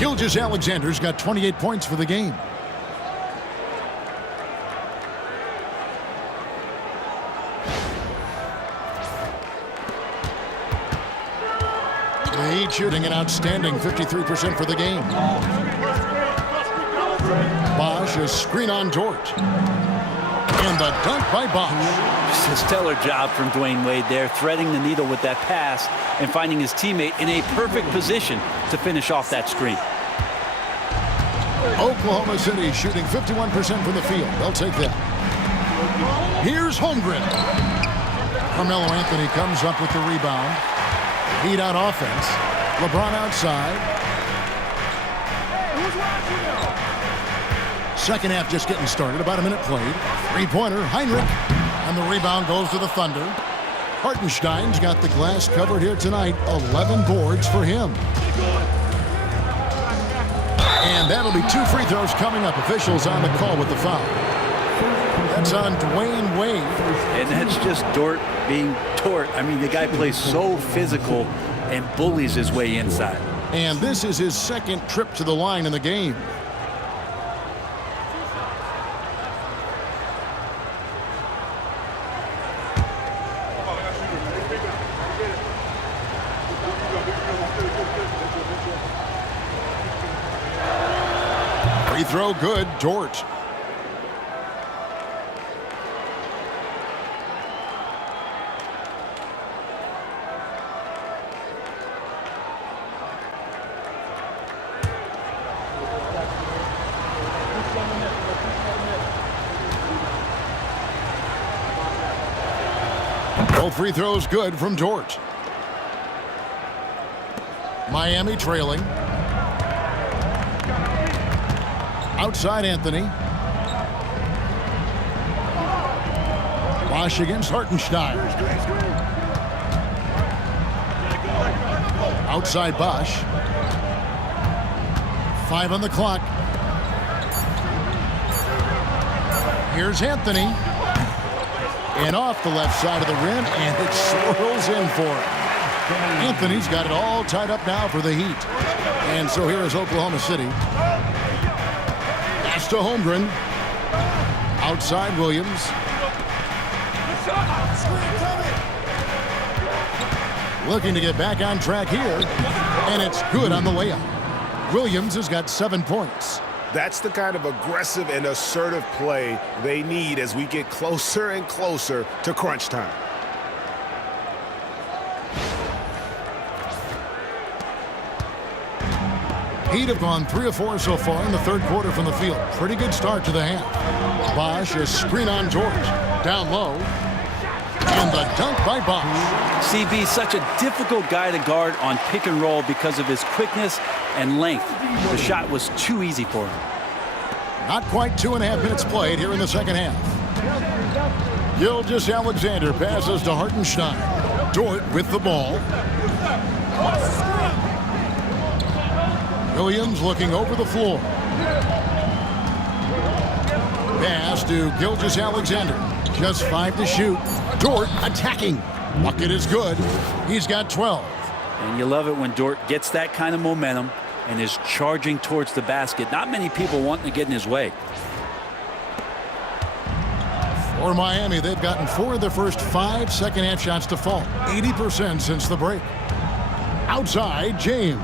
Gilgeous Alexander's got 28 points for the game. The Heat shooting an outstanding 53% for the game. Bosch, a screen on Dort. And the dunk by Bosch. Just a stellar job from Dwayne Wade there, threading the needle with that pass and finding his teammate in a perfect position to finish off that screen. Oklahoma City shooting 51% from the field. They'll take that. Here's Holmgren. Carmelo Anthony comes up with the rebound. Heat out offense. LeBron outside. Second half just getting started. About a minute played. Three-pointer, Heinrich. And the rebound goes to the Thunder. Hartenstein's got the glass covered here tonight. 11 boards for him. And that'll be 2 free throws coming up. Officials on the call with the foul. That's on Dwayne Wade. And that's just Dort being Dort. I mean, the guy plays so physical and bullies his way inside. And this is his second trip to the line in the game. Free throw good, Dort. Both free throws good from Dort. Miami trailing. Outside Anthony. Bosch against Hartenstein. Outside Bosch. 5 on the clock. Here's Anthony. And off the left side of the rim, and it swirls in for him. Anthony's got it all tied up now for the Heat. And so here is Oklahoma City. Pass to Holmgren. Outside Williams. Looking to get back on track here. And it's good on the layup. Williams has got 7 points. That's the kind of aggressive and assertive play they need as we get closer and closer to crunch time. Heat have gone 3 of 4 so far in the third quarter from the field. Pretty good start to the half. Bosch, a screen on George. Down low. And the dunk by Bosch. CB, such a difficult guy to guard on pick and roll because of his quickness and length. The shot was too easy for him. Not quite 2.5 minutes played here in the second half. Gilgeous-Alexander passes to Hartenstein. Dort with the ball. Williams looking over the floor. Pass to Gilgeous-Alexander. Just 5 to shoot. Dort attacking. Bucket is good. He's got 12. And you love it when Dort gets that kind of momentum and is charging towards the basket. Not many people wanting to get in his way. For Miami, they've gotten 4 of their first 5 second-half shots to fall. 80% since the break. Outside, James.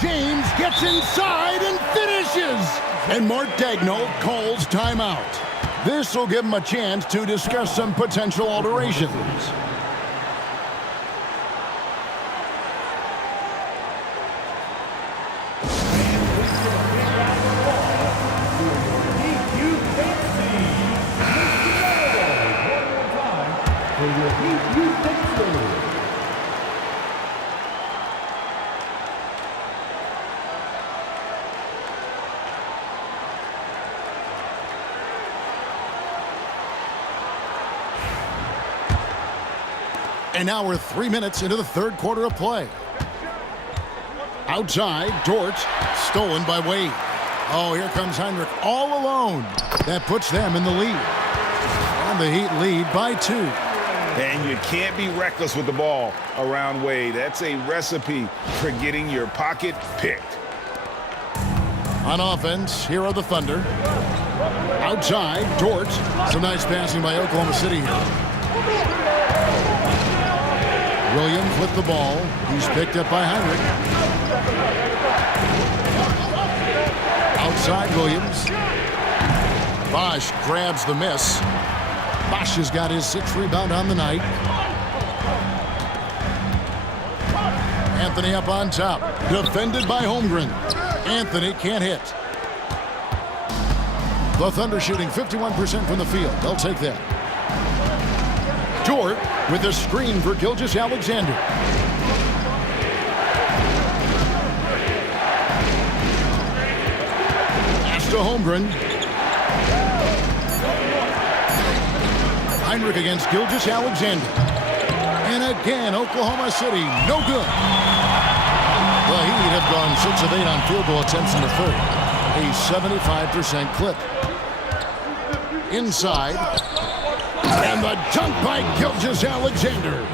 James gets inside and finishes. And Mark Daigneault calls timeout. This will give him a chance to discuss some potential alterations. And now we're 3 minutes into the third quarter of play. Outside, Dort, stolen by Wade. Oh, here comes Heinrich all alone. That puts them in the lead. And the Heat lead by 2. And you can't be reckless with the ball around Wade. That's a recipe for getting your pocket picked. On offense, here are the Thunder. Outside, Dort. Some nice passing by Oklahoma City here. Williams with the ball. He's picked up by Heinrich. Outside, Williams. Bosch grabs the miss. Bosch has got his 6th rebound on the night. Anthony up on top. Defended by Holmgren. Anthony can't hit. The Thunder shooting 51% from the field. They'll take that. Dort with a screen for Gilgeous-Alexander. Pass to Holmgren. Heinrich against Gilgeous-Alexander. And again, Oklahoma City, no good. The Heat have gone 6 of 8 on field goal attempts in the third. A 75% clip. Inside. And the dunk by Gilgeous-Alexander.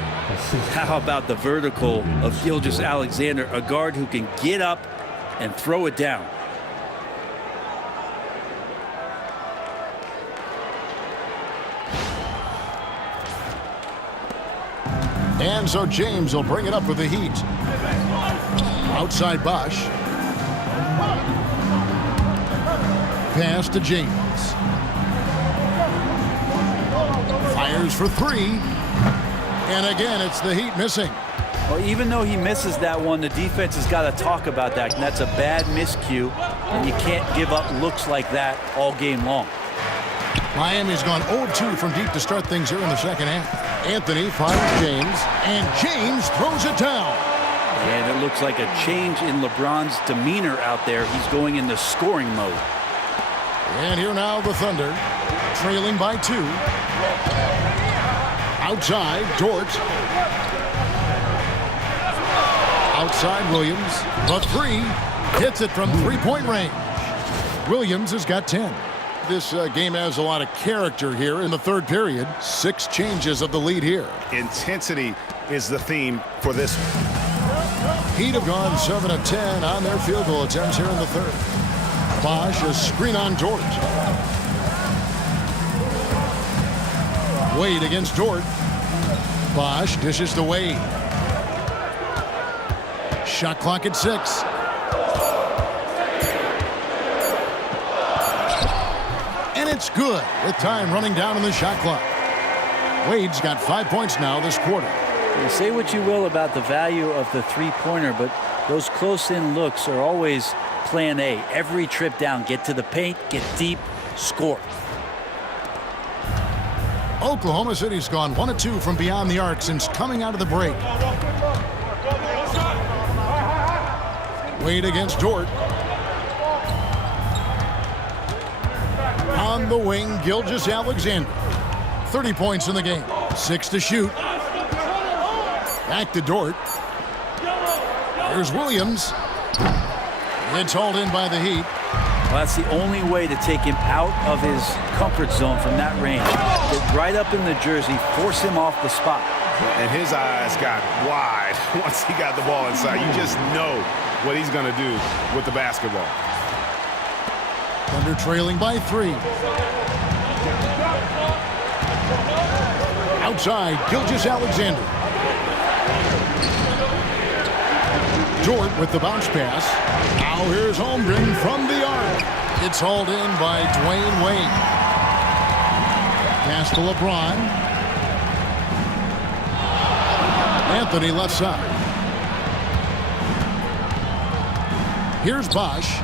How about the vertical of Gilgeous-Alexander, a guard who can get up and throw it down. And so James will bring it up with the Heat. Outside Bosch. Pass to James. Fires for 3. And again, it's the Heat missing. Well, even though he misses that one, the defense has got to talk about that. And that's a bad miscue. And you can't give up looks like that all game long. Miami's gone 0-2 from deep to start things here in the second half. Anthony finds James, and James throws it down. And it looks like a change in LeBron's demeanor out there. He's going into scoring mode. And here now the Thunder, trailing by 2. Outside, Dort. Outside, Williams. The 3 hits it from 3-point range. Williams has got 10. This game has a lot of character here in the third period. 6 changes of the lead here. Intensity is the theme for this one. Heat have gone 7 of 10 on their field goal attempts here in the third. Bosch, a screen on Dort. Wade against Dort. Bosch dishes to Wade. Shot clock at 6. And it's good with time running down on the shot clock. Wade's got 5 points now this quarter. You say what you will about the value of the three-pointer, but those close-in looks are always plan A. Every trip down, get to the paint, get deep, score. Oklahoma City's gone 1 of 2 from beyond the arc since coming out of the break. Wade against Dort. On the wing, Gilgeous-Alexander. 30 points in the game. 6 to shoot. Back to Dort. Here's Williams. It's hauled in by the Heat. Well, that's the only way to take him out of his comfort zone from that range. Get right up in the jersey, force him off the spot. And his eyes got wide once he got the ball inside. You just know what he's going to do with the basketball. Thunder trailing by 3. Outside, Gilgeous-Alexander. Dort with the bounce pass. Now here's Holmgren from the arc. It's hauled in by Dwayne Wade. Pass to LeBron. Anthony left side. Here's Bosch.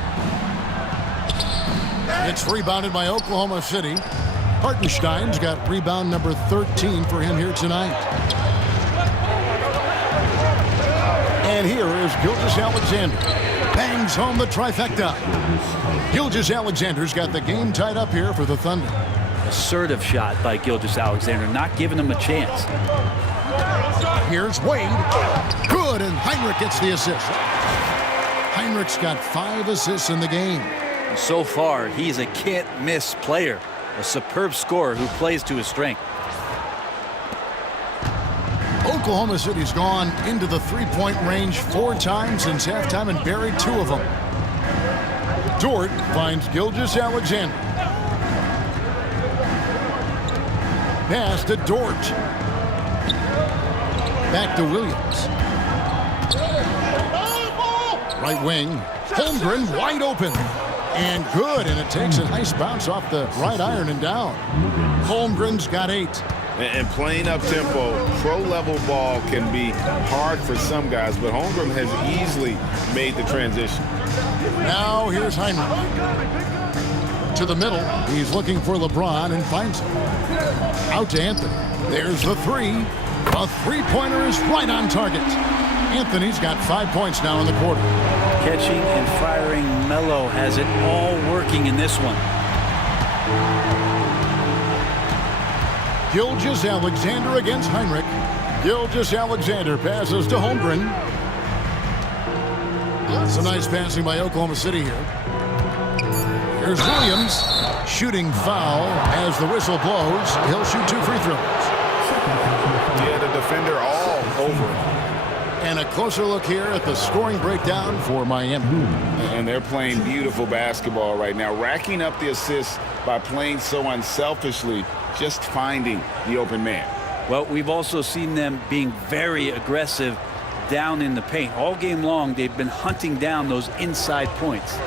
It's rebounded by Oklahoma City. Hartenstein's got rebound number 13 for him here tonight. And here is Gilgeous-Alexander. Bangs home the trifecta. Gilgeous-Alexander's got the game tied up here for the Thunder. Assertive shot by Gilgeous-Alexander, not giving him a chance. Here's Wade. Good, and Heinrich gets the assist. Heinrich's got 5 assists in the game. So far, he's a can't-miss player. A superb scorer who plays to his strength. Oklahoma City's gone into the three-point range 4 times since halftime and buried 2 of them. Dort finds Gilgeous-Alexander. Pass to Dort. Back to Williams. Right wing. Holmgren wide open. And good, and it takes a nice bounce off the right iron and down. Holmgren's got 8. And playing up-tempo, pro-level ball can be hard for some guys, but Holmgren has easily made the transition. Now here's Heinrich. To the middle. He's looking for LeBron and finds him. Out to Anthony. There's the 3. A three-pointer is right on target. Anthony's got 5 points now in the quarter. Catching and firing, Melo has it all working in this one. Gilgeous-Alexander against Heinrich. Gilgeous-Alexander passes to Holmgren. Some nice passing by Oklahoma City here. Here's Williams. Shooting foul as the whistle blows. He'll shoot 2 free throws. Yeah, the defender all over. And a closer look here at the scoring breakdown for Miami. And they're playing beautiful basketball right now, racking up the assists by playing so unselfishly, just finding the open man. Well, we've also seen them being very aggressive down in the paint. All game long, they've been hunting down those inside points.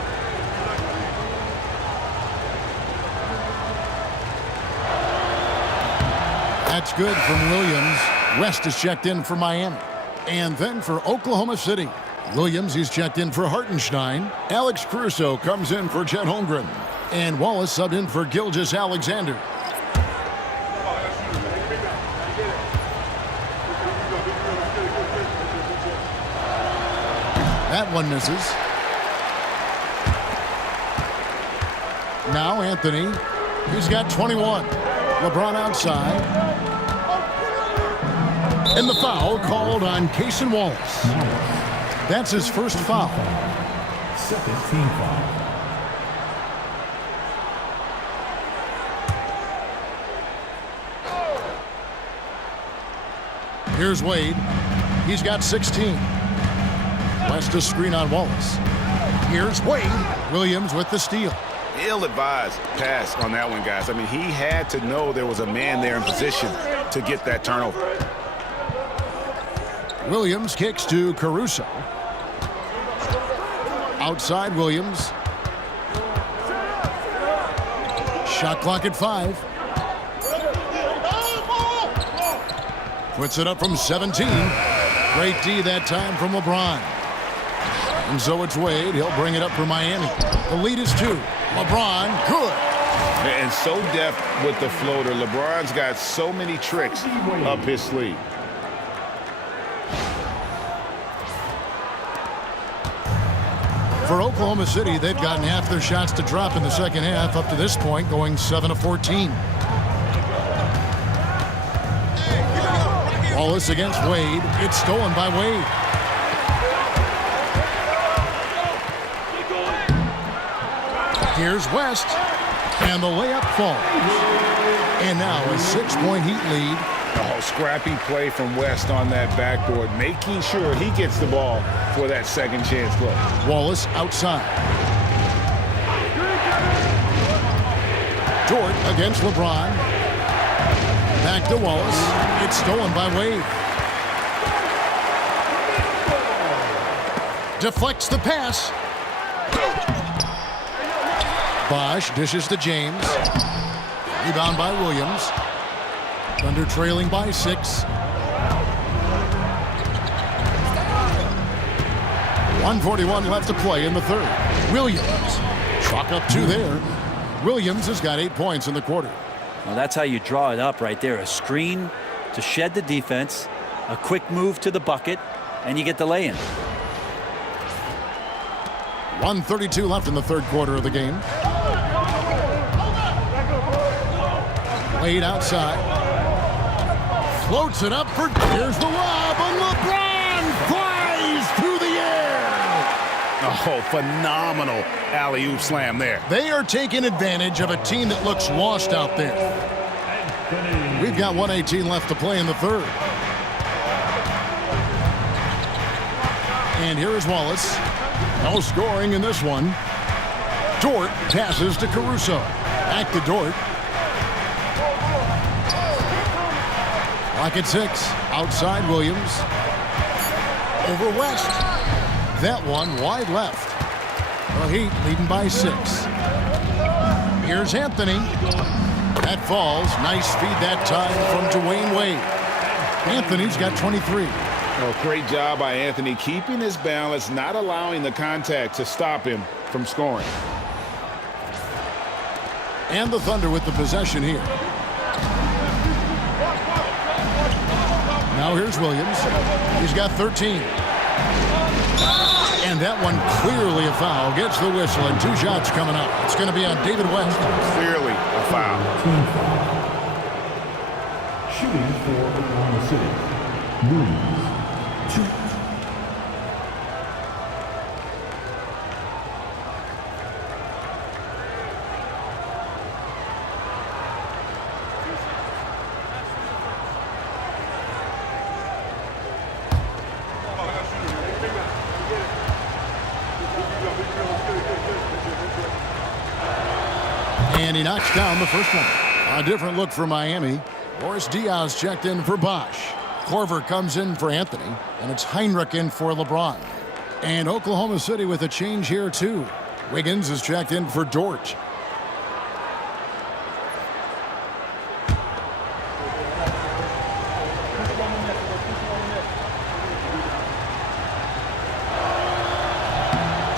That's good from Williams. West is checked in for Miami. And then for Oklahoma City. Williams, he's checked in for Hartenstein. Alex Caruso comes in for Chet Holmgren. And Wallace subbed in for Gilgeous-Alexander. That one misses. Now Anthony. He's got 21. LeBron outside. And the foul called on Cason Wallace. That's his first foul. Second team foul. Here's Wade. He's got 16. West a screen on Wallace. Here's Wade. Williams with the steal. Ill-advised pass on that one, guys. I mean, he had to know there was a man there in position to get that turnover. Williams kicks to Caruso. Outside Williams. Shot clock at 5. Puts it up from 17. Great D that time from LeBron. And so it's Wade. He'll bring it up for Miami. The lead is 2. LeBron, good. And so deft with the floater. LeBron's got so many tricks up his sleeve. For Oklahoma City, they've gotten half their shots to drop in the second half up to this point, going 7 of 14. Wallace against Wade. It's stolen by Wade. Here's West, and the layup falls. And now a 6-point Heat lead. Oh, scrappy play from West on that backboard, making sure he gets the ball for that second chance look. Wallace outside. Dort against LeBron. Back to Wallace. It's stolen by Wade. Deflects the pass. Bosch dishes to James. Rebound by Williams. Thunder trailing by 6. 1:41 left to play in the third. Williams. Chalk up 2 there. Williams has got 8 points in the quarter. Well, that's how you draw it up right there. A screen to shed the defense, a quick move to the bucket, and you get the lay-in. 1:32 left in the third quarter of the game. Wade outside. Floats it up for, here's the lob, and LeBron flies through the air. Oh, phenomenal alley-oop slam there. They are taking advantage of a team that looks lost out there. We've got 1:18 left to play in the third. And here is Wallace. No scoring in this one. Dort passes to Caruso. Back to Dort. Lock at 6. Outside Williams. Over West. That one wide left. The Heat leading by 6. Here's Anthony. That falls. Nice feed that time from Dwayne Wade. Anthony's got 23. Oh, great job by Anthony, keeping his balance, not allowing the contact to stop him from scoring. And the Thunder with the possession here. Now here's Williams. He's got 13. And that one clearly a foul. Gets the whistle, and 2 shots coming up. It's going to be on David West. Clearly a foul. Team foul. Shooting for Oklahoma City. Williams. 2. And he knocks down the first one. A different look for Miami. Boris Diaz checked in for Bosch. Korver comes in for Anthony. And it's Heinrich in for LeBron. And Oklahoma City with a change here, too. Wiggins is checked in for Dort.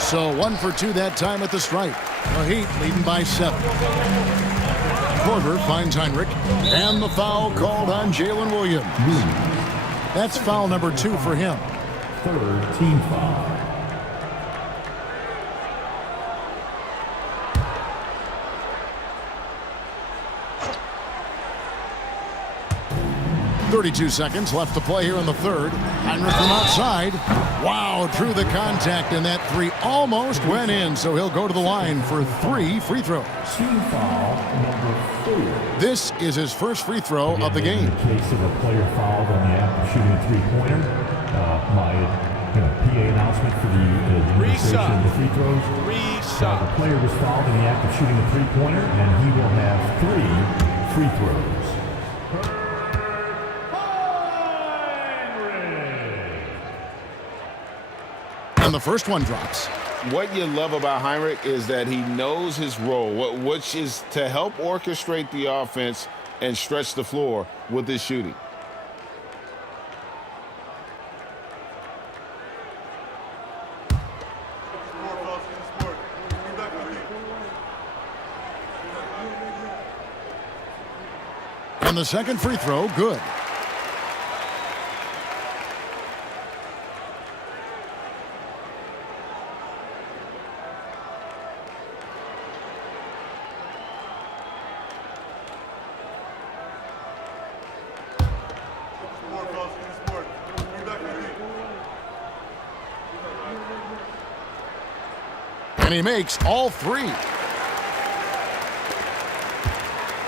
So 1 for 2 that time at the stripe. The Heat leading by 7. Korver finds Heinrich. And the foul called on Jalen Williams. That's foul number 2 for him. Third team foul. 32 seconds left to play here in the third. Heinrich from outside. Wow, through the contact, and that 3 almost went in, so he'll go to the line for 3 free throws. Team foul number 4. This is his first free throw of the game. In the case of a player fouled on the act of shooting a three-pointer, my PA announcement for the administration of the free throws. The player was fouled in the act of shooting a three-pointer, and he will have 3 free throws. And the first one drops. What you love about Heinrich is that he knows his role, which is to help orchestrate the offense and stretch the floor with his shooting. And the second free throw, good. And he makes all three.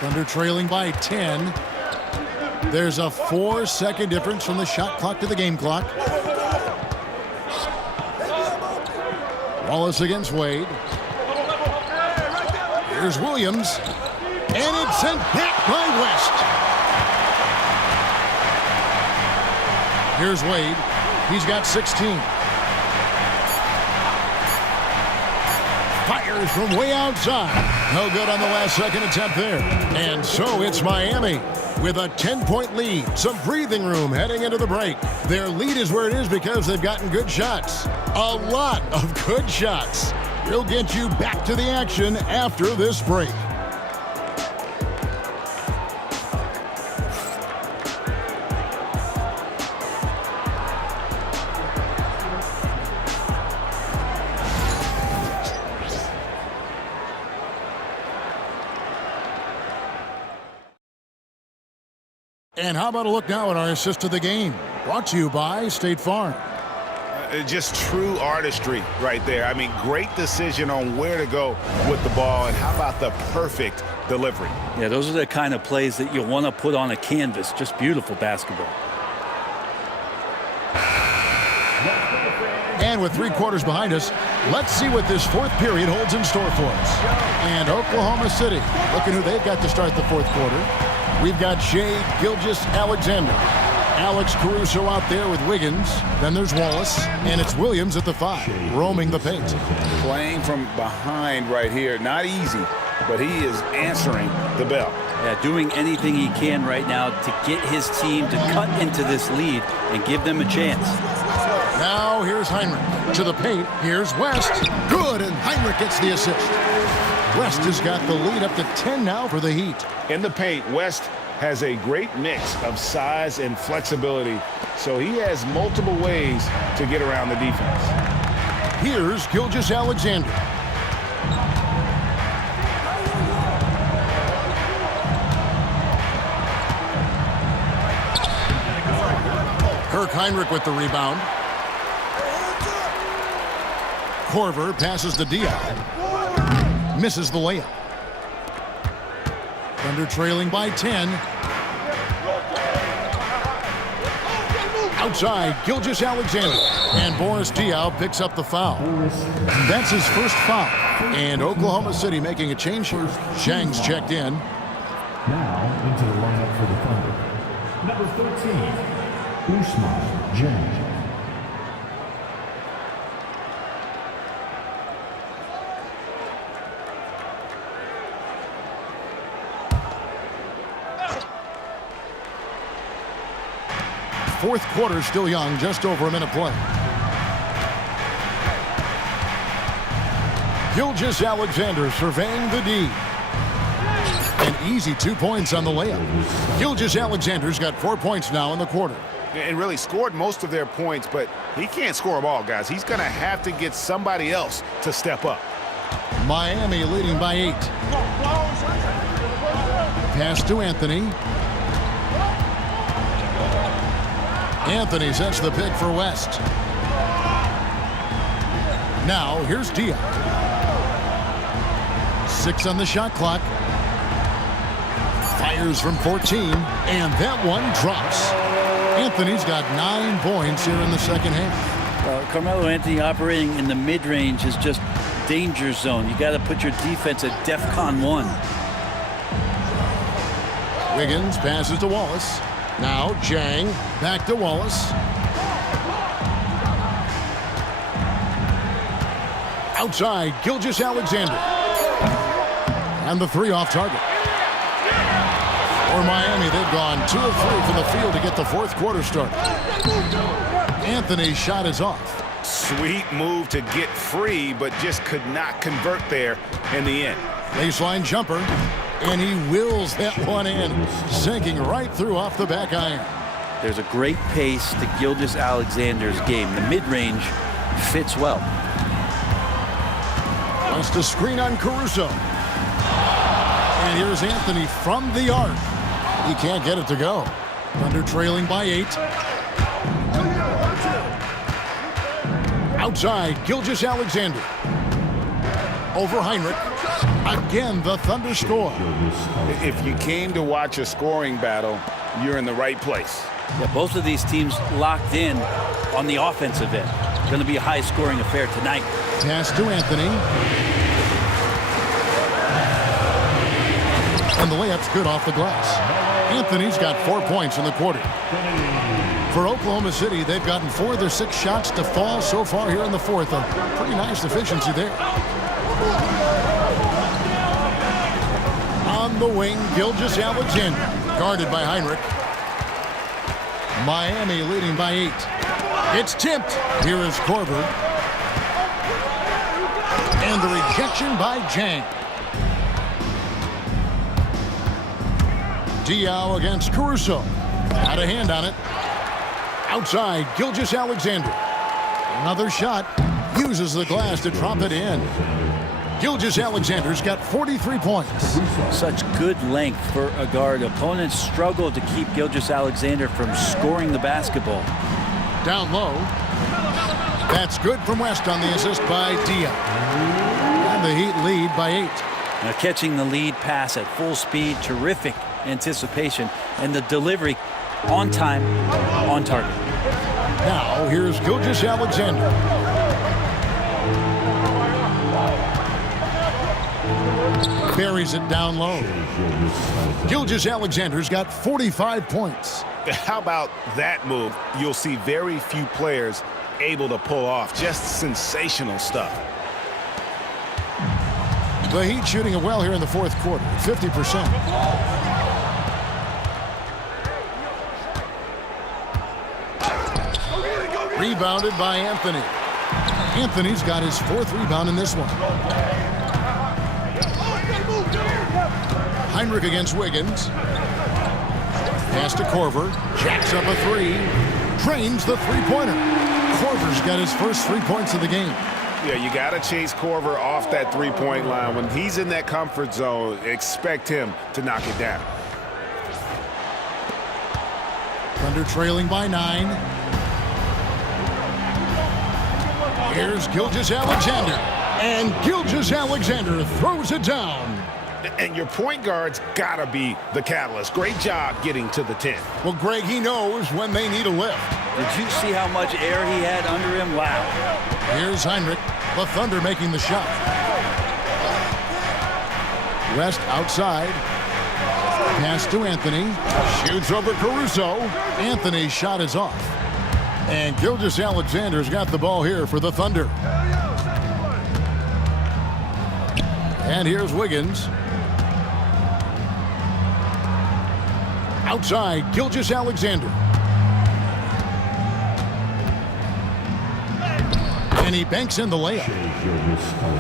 Thunder trailing by 10. There's a 4-second difference from the shot clock to the game clock. Wallace against Wade. Here's Williams. And it's sent back by West. Here's Wade. He's got 16. Fires from way outside. No good on the last second attempt there. And so it's Miami with a 10-point lead. Some breathing room heading into the break. Their lead is where it is because they've gotten good shots. A lot of good shots. We'll get you back to the action after this break. And how about a look now at our assist of the game? Brought to you by State Farm. Just true artistry right there. I mean, great decision on where to go with the ball, and how about the perfect delivery? Yeah, those are the kind of plays that you want to put on a canvas. Just beautiful basketball. And with 3 quarters behind us, let's see what this fourth period holds in store for us. And Oklahoma City, looking who they've got to start the fourth quarter. We've got Shai Gilgeous-Alexander. Alex Caruso out there with Wiggins. Then there's Wallace. And it's Williams at the 5, roaming the paint. Playing from behind right here. Not easy, but he is answering the bell. Yeah, doing anything he can right now to get his team to cut into this lead and give them a chance. Now here's Heinrich to the paint. Here's West. Good, and Heinrich gets the assist. West has got the lead up to 10 now for the Heat. In the paint, West has a great mix of size and flexibility, so he has multiple ways to get around the defense. Here's Gilgeous-Alexander. Kirk Heinrich with the rebound. Korver passes to Diop. Misses the layup. Thunder trailing by 10. Outside, Gilgeous-Alexander. And Boris Diaw picks up the foul. That's his first foul. And Oklahoma City making a change here. Zhang's checked in. Now into the lineup for the Thunder. Number 13, Usman Zhang. Fourth quarter still young, just over a minute play. Gilgeous-Alexander surveying the D. An easy 2 points on the layup. Gilgeous-Alexander's got 4 points now in the quarter. And really scored most of their points, but he can't score them all, guys. He's going to have to get somebody else to step up. Miami leading by 8. Pass to Anthony. Anthony sets the pick for West. Now, here's Diop. 6 on the shot clock. Fires from 14, and that one drops. Anthony's got 9 points here in the second half. Carmelo Anthony operating in the mid-range is just danger zone. You got to put your defense at DEFCON 1. Wiggins passes to Wallace. Now Zhang back to Wallace. Outside, Gilgeous-Alexander. And the 3 off target. For Miami, they've gone 2 of 3 from the field to get the fourth quarter started. Anthony's shot is off. Sweet move to get free, but just could not convert there in the end. Baseline jumper. And he wills that one in, sinking right through off the back iron. There's a great pace to Gilgeous-Alexander's game. The mid-range fits well. Wants to screen on Caruso. And here's Anthony from the arc. He can't get it to go. Thunder trailing by 8. Outside, Gilgeous-Alexander. over Heinrich. Again, the Thunder score. If you came to watch a scoring battle, you're in the right place. Yeah, both of these teams locked in on the offensive end. Going to be a high-scoring affair tonight. Pass to Anthony. And the layup's good off the glass. Anthony's got 4 points in the quarter. For Oklahoma City, they've gotten 4 of their 6 shots to fall so far here in the fourth. A pretty nice efficiency there. On the wing, Gilgeous-Alexander, guarded by Heinrich. Miami leading by 8. It's tipped. Here is Korver. And the rejection by Jang. Diaw against Caruso. Had a hand on it. Outside, Gilgeous-Alexander. Another shot. Uses the glass to drop it in. Gilgeous-Alexander's got 43 points. Such good length for a guard. Opponents struggle to keep Gilgeous-Alexander from scoring the basketball. Down low. That's good from West on the assist by Diaw. And the Heat lead by 8. Now catching the lead pass at full speed. Terrific anticipation. And the delivery on time, on target. Now here's Gilgeous-Alexander. Buries it down low. Gilgeous-Alexander's got 45 points. How about that move? You'll see very few players able to pull off. Just sensational stuff. The Heat shooting it well here in the fourth quarter, 50%. Rebounded by Anthony. Anthony's got his 4th rebound in this one. Heinrich against Wiggins. Pass to Korver. Jacks up a 3. Drains the three-pointer. Korver's got his first 3 points of the game. Yeah, you got to chase Korver off that three-point line. When he's in that comfort zone, expect him to knock it down. Thunder trailing by 9. Here's Gilgeous-Alexander. And Gilgeous-Alexander throws it down. And your point guard's got to be the catalyst. Great job getting to the 10. Well, Greg, he knows when they need a lift. Did you see how much air he had under him? Wow. Here's Heinrich. The Thunder making the shot. West outside. Pass to Anthony. Shoots over Caruso. Anthony's shot is off. And Gilgeous-Alexander's got the ball here for the Thunder. And here's Wiggins. Outside, Gilgeous-Alexander. And he banks in the layup.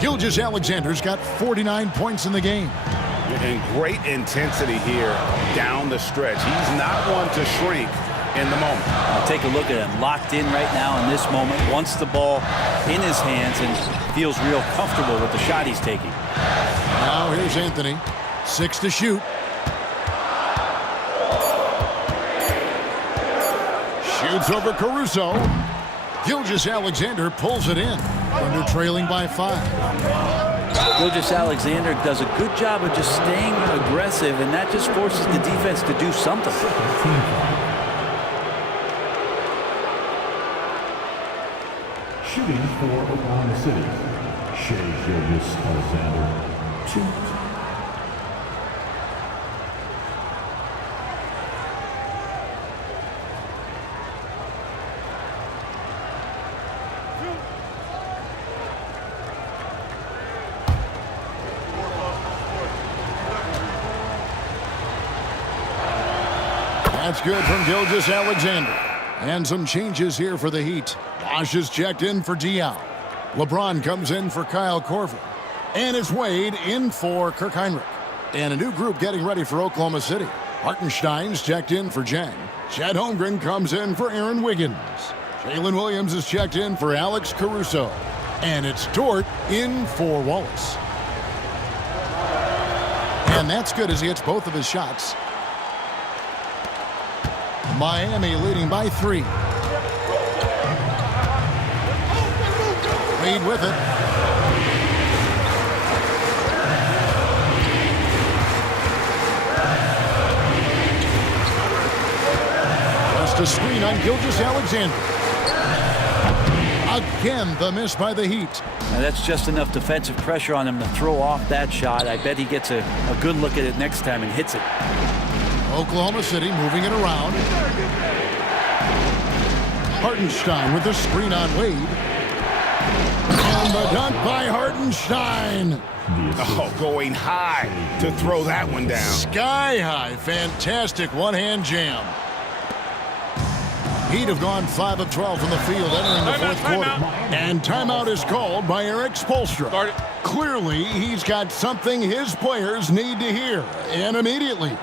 Gilgeous-Alexander's got 49 points in the game. And great intensity here down the stretch. He's not one to shrink in the moment. Take a look at him, locked in right now in this moment. Wants the ball in his hands and feels real comfortable with the shot he's taking. Now here's Anthony. 6 to shoot. Shoots over Caruso. Gilgeous-Alexander pulls it in. Thunder trailing by 5. Gilgeous-Alexander does a good job of just staying aggressive, and that just forces the defense to do something. Shooting for Oklahoma City, Shai Gilgeous-Alexander, 2. That's good from Gilgeous-Alexander. And some changes here for the Heat. Bosh is checked in for Diaw. LeBron comes in for Kyle Korver. And it's Wade in for Kirk Heinrich. And a new group getting ready for Oklahoma City. Hartenstein's checked in for Jang. Chet Holmgren comes in for Aaron Wiggins. Jalen Williams is checked in for Alex Caruso. And it's Dort in for Wallace. And that's good as he hits both of his shots. Miami leading by 3. Wade with it. Fakes to screen on Gilgeous-Alexander. Again, the miss by the Heat. Now that's just enough defensive pressure on him to throw off that shot. I bet he gets a good look at it next time and hits it. Oklahoma City moving it around. Hartenstein with the screen on Wade. And the dunk by Hartenstein. Oh, going high to throw that one down. Sky high. Fantastic one-hand jam. Heat have gone 5 of 12 from the field entering the fourth quarter. And timeout is called by Eric Spoelstra. Clearly, he's got something his players need to hear, and immediately.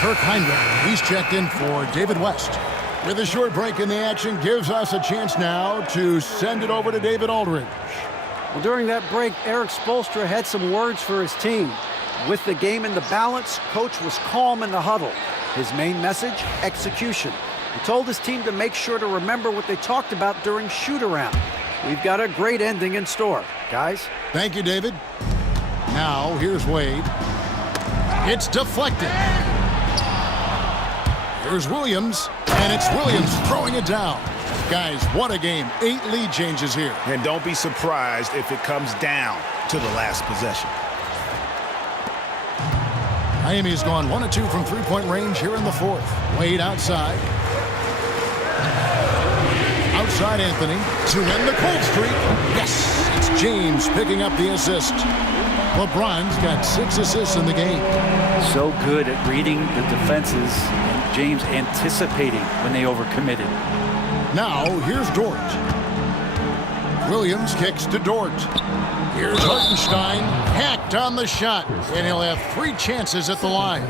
Kirk Heinrich, he's checked in for David West. With a short break in the action, gives us a chance now to send it over to David Aldridge. Well, during that break, Eric Spoelstra had some words for his team. With the game in the balance, Coach was calm in the huddle. His main message, execution. He told his team to make sure to remember what they talked about during shoot-around. We've got a great ending in store, guys. Thank you, David. Now, here's Wade. It's deflected. Here's Williams, and it's Williams throwing it down. Guys, what a game. 8 lead changes here. And don't be surprised if it comes down to the last possession. Miami's gone 1 of 2 from three-point range here in the fourth. Wade outside. Outside Anthony to end the cold streak. Yes, it's James picking up the assist. LeBron's got 6 assists in the game. So good at reading the defenses. James anticipating when they overcommitted. Now, here's Dort. Williams kicks to Dort. Here's Hartenstein, hacked on the shot, and he'll have 3 chances at the line.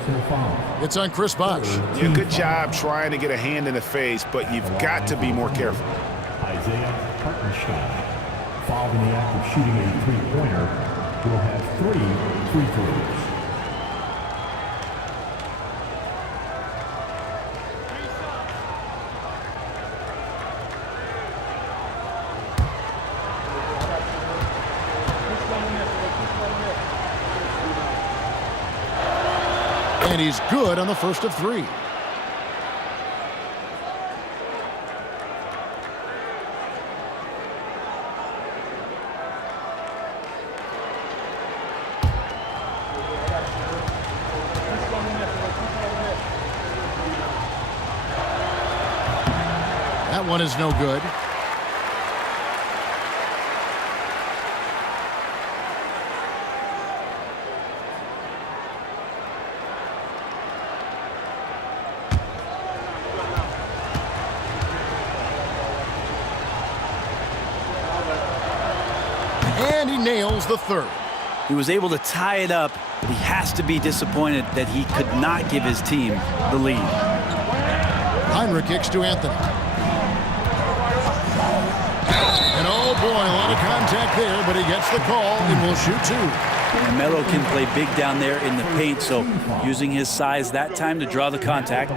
It's on Chris Bosh. Yeah, good job trying to get a hand in the face, but you've got to be more careful. Isaiah Hartenstein, fouled in the act of shooting a three-pointer, will have 3 free throws. And he's good on the first of 3. That one is no good. And he nails the third. He was able to tie it up, but he has to be disappointed that he could not give his team the lead. Heinrich kicks to Anthony. And oh boy, a lot of contact there, but he gets the call and will shoot 2. And Melo can play big down there in the paint, so using his size that time to draw the contact.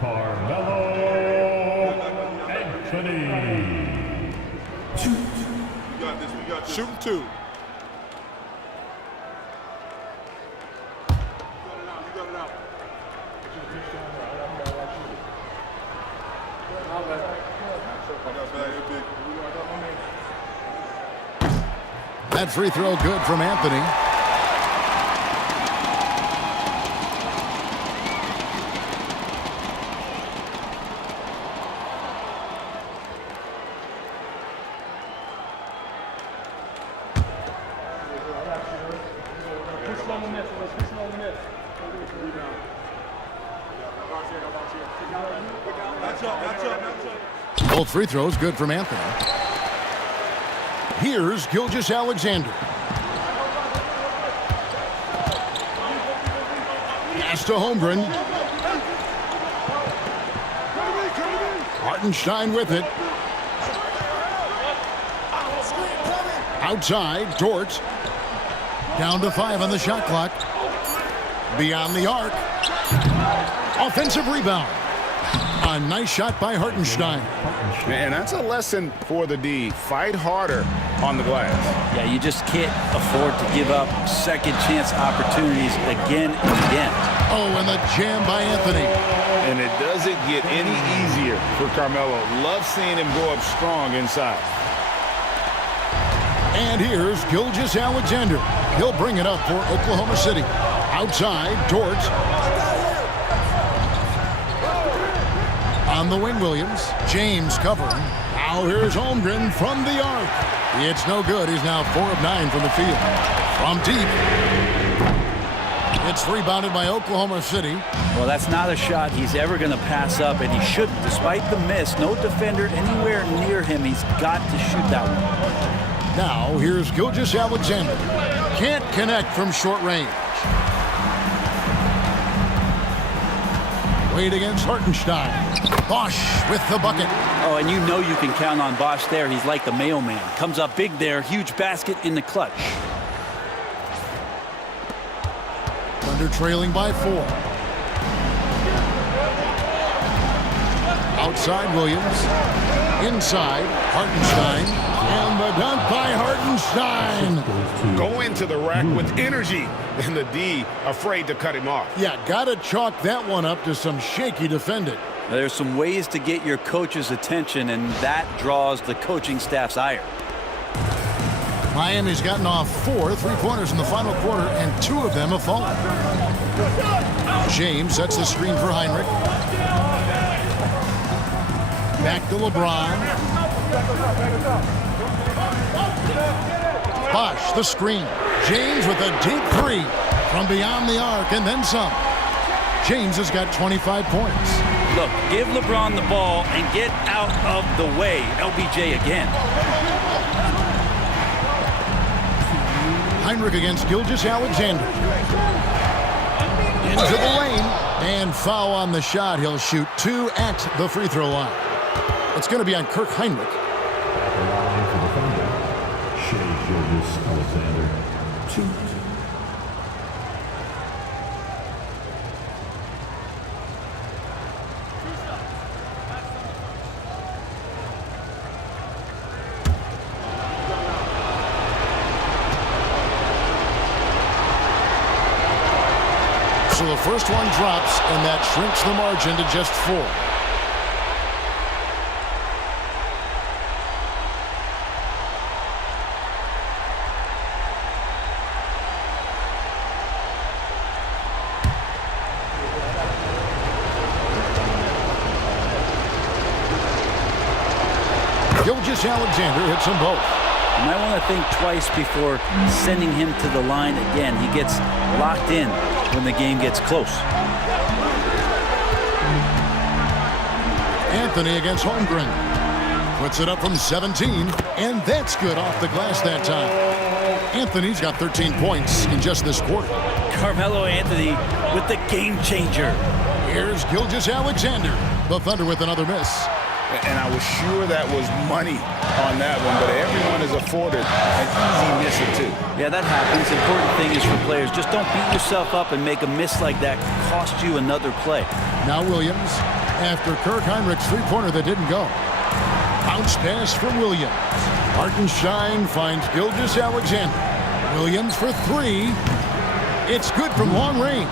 Carmelo Anthony. Shooting 2. That free throw good from Anthony. Both free throws good from Anthony. Here's Gilgeous-Alexander. Pass to Holmgren. Hartenstein with it. Outside, Dort. Down to 5 on the shot clock. Beyond the arc. Offensive rebound. A nice shot by Hartenstein. And that's a lesson for the D. Fight harder on the glass. Yeah, you just can't afford to give up second chance opportunities again and again. Oh, and the jam by Anthony. And it doesn't get any easier for Carmelo. Love seeing him go up strong inside. And here's Gilgeous-Alexander. He'll bring it up for Oklahoma City. Outside, Dort. On the wing, Williams. James covering. Now here's Holmgren from the arc. It's no good. He's now 4 of 9 from the field. From deep. It's rebounded by Oklahoma City. Well, that's not a shot he's ever going to pass up, and he shouldn't. Despite the miss, no defender anywhere near him. He's got to shoot that one. Now here's Gilgeous-Alexander. Can't connect from short range. Wade against Hartenstein. Bosch with the bucket. Oh, and you know you can count on Bosch there. He's like the mailman. Comes up big there. Huge basket in the clutch. Thunder trailing by 4. Outside, Williams. Inside, Hartenstein. And the dunk by Hartenstein. Go into the rack with energy. And the D afraid to cut him off. Yeah, got to chalk that one up to some shaky defending. There's some ways to get your coach's attention, and that draws the coaching staff's ire. Miami's gotten off 4 3-pointers in the final quarter, and 2 of them have fallen. James sets the screen for Heinrich. Back to LeBron. Bosch, the screen. James with a deep 3 from beyond the arc, and then some. James has got 25 points. Look, give LeBron the ball and get out of the way. LBJ again. Heinrich against Gilgeous-Alexander. Into the lane. And foul on the shot. He'll shoot 2 at the free throw line. It's going to be on Kirk Heinrich. At the line for the Thunder, Shea Gilgeous-Alexander, 2. So the first one drops, and that shrinks the margin to just 4. Gilgeous-Alexander hits them both. You might want to think twice before sending him to the line again. He gets locked in when the game gets close. Anthony against Holmgren. Puts it up from 17, and that's good off the glass that time. Anthony's got 13 points in just this quarter. Carmelo Anthony with the game changer. Here's Gilgeous-Alexander. The Thunder with another miss. And I was sure that was money on that one, but everyone is afforded an easy miss or 2. Yeah, that happens. The important thing is for players, just don't beat yourself up and make a miss like that cost you another play. Now Williams, after Kirk Heinrich's 3-pointer that didn't go. Bounce pass from Williams. Hartenstein finds Gilgeous-Alexander. Williams for 3. It's good from long range.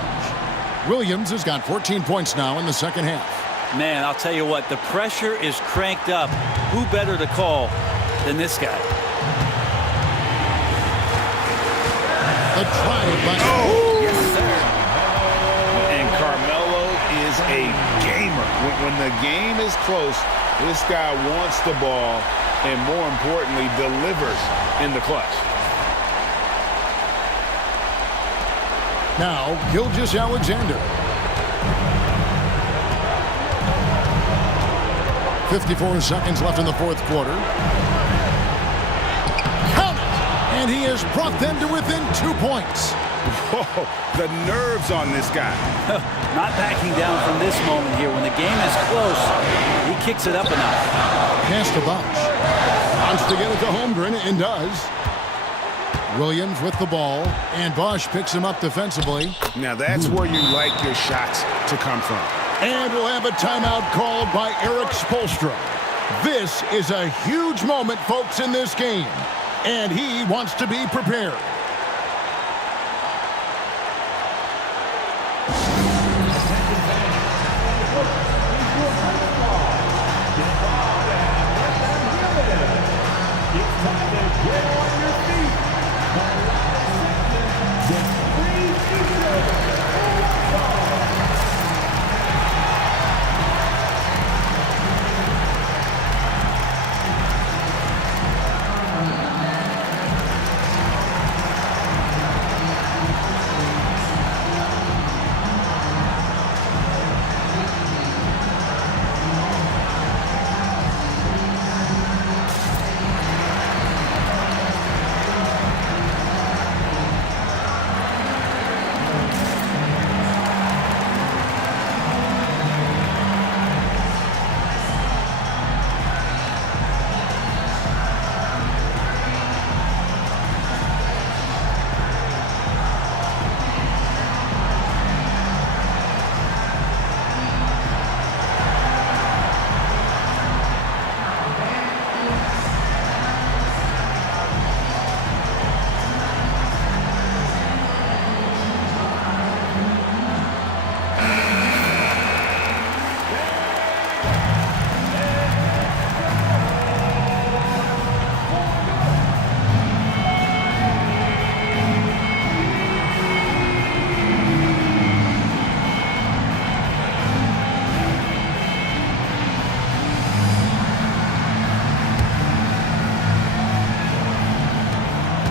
Williams has got 14 points now in the second half. Man, I'll tell you what, the pressure is cranked up. Who better to call than this guy? The drive by... Yes, sir. And Carmelo is a gamer. When the game is close, this guy wants the ball and, more importantly, delivers in the clutch. Now, Gilgeous-Alexander. 54 seconds left in the fourth quarter. Count it! And he has brought them to within 2 points. Whoa, the nerves on this guy. Not backing down from this moment here. When the game is close, he kicks it up a notch. Pass to Bosch. Wants to get it to Holmgren and does. Williams with the ball, and Bosch picks him up defensively. Now that's where you like your shots to come from. And we'll have a timeout called by Eric Spoelstra. This is a huge moment, folks, in this game, and he wants to be prepared.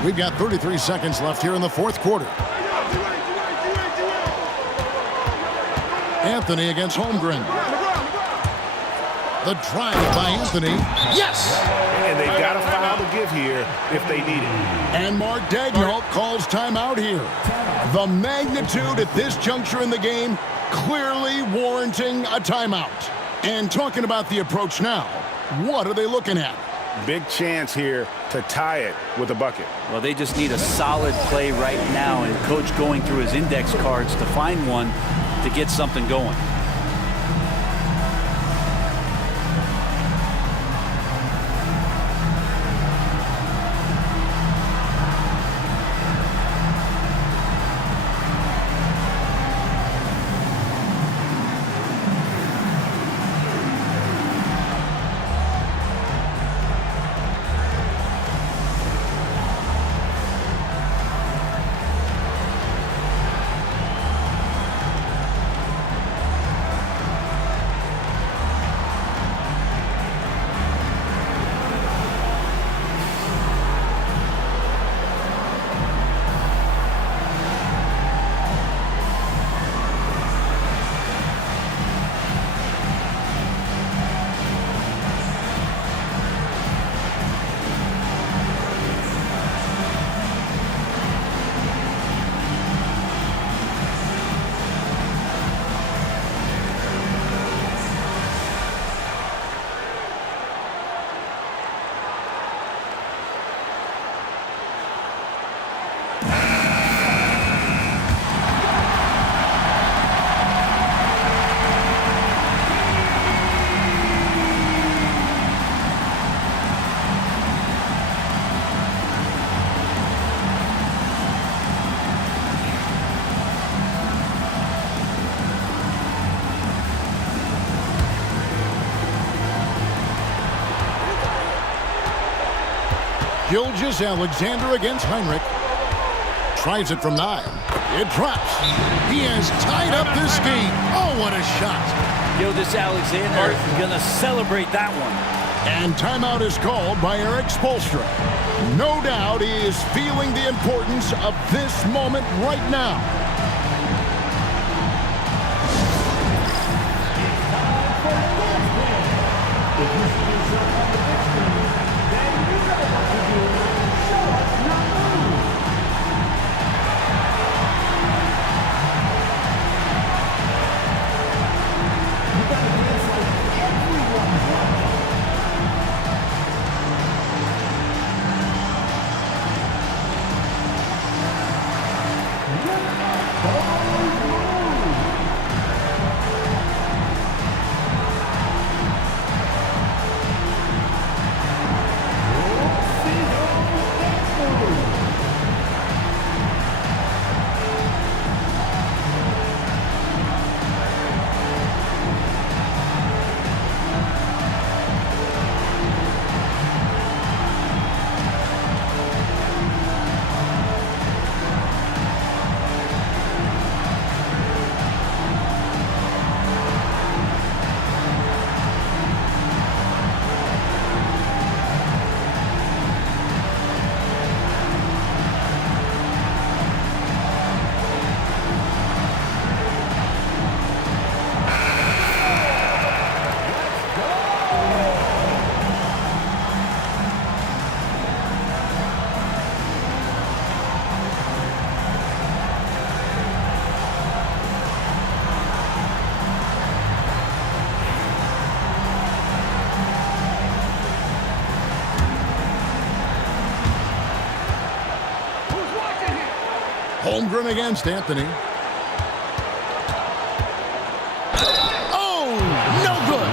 We've got 33 seconds left here in the fourth quarter. Anthony against Holmgren. The drive by Anthony. Yes! And they've got a foul to give here if they need it. And Mark Daigneault calls timeout here. The magnitude at this juncture in the game clearly warranting a timeout. And talking about the approach now, what are they looking at? Big chance here to tie it with a bucket. Well, they just need a solid play right now, and Coach going through his index cards to find one to get something going. Gilgeous Alexander against Heinrich. Tries it from 9. It drops. He has tied up this game. Oh, what a shot. Gilgeous Alexander going to celebrate that one. And timeout is called by Eric Spoelstra. No doubt he is feeling the importance of this moment right now. Holmgren against Anthony. Oh, no good.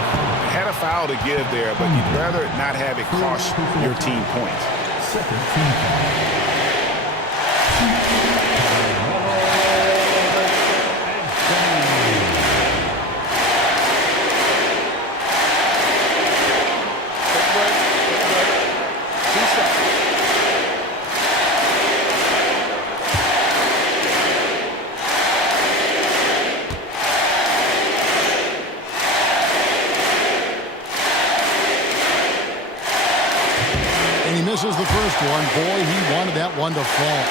Had a foul to give there, but you'd rather not have it cost your team points. Second team foul. And he misses the first one. Boy, he wanted that one to fall.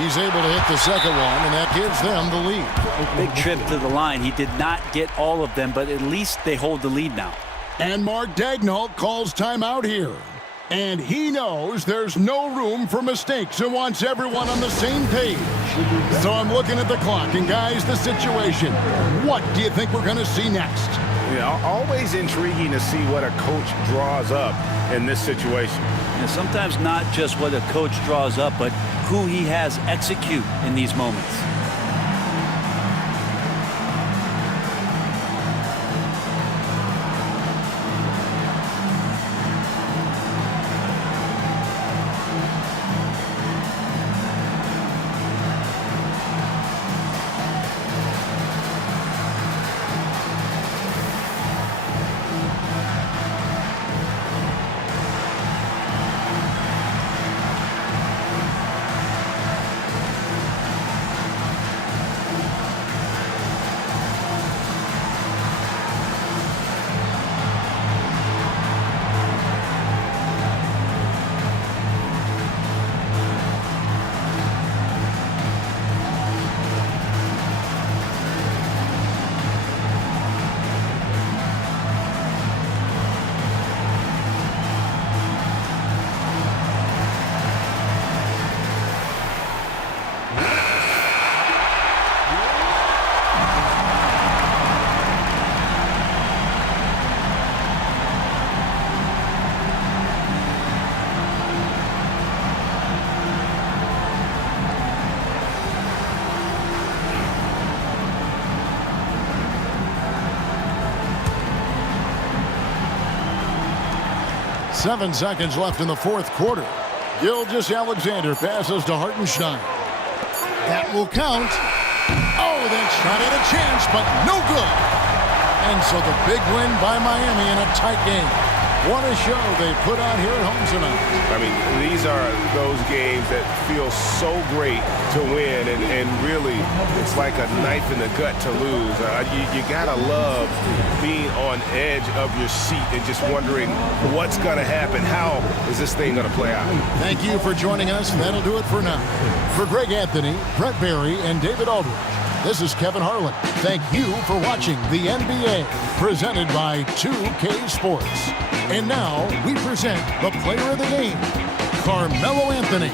He's able to hit the second one, and that gives them the lead. Big trip to the line. He did not get all of them, but at least they hold the lead now. And Mark Daigneault calls timeout here. And he knows there's no room for mistakes and wants everyone on the same page. So I'm looking at the clock, and guys, the situation. What do you think we're going to see next? Yeah, always intriguing to see what a coach draws up in this situation. And sometimes not just what a coach draws up, but who he has execute in these moments. 7 seconds left in the fourth quarter. Gilgeous-Alexander passes to Hartenstein. That will count. Oh, that shot had a chance, but no good. And so the big win by Miami in a tight game. What a show they put on here at home tonight. I mean, these are those games that feel so great to win, and really, it's like a knife in the gut to lose. You gotta love being on edge of your seat and just wondering what's gonna happen. How is this thing gonna play out? Thank you for joining us. That'll do it for now. For Greg Anthony, Brett Barry, and David Aldridge, this is Kevin Harlan. Thank you for watching the NBA, presented by 2K Sports. And now we present the player of the game, Carmelo Anthony.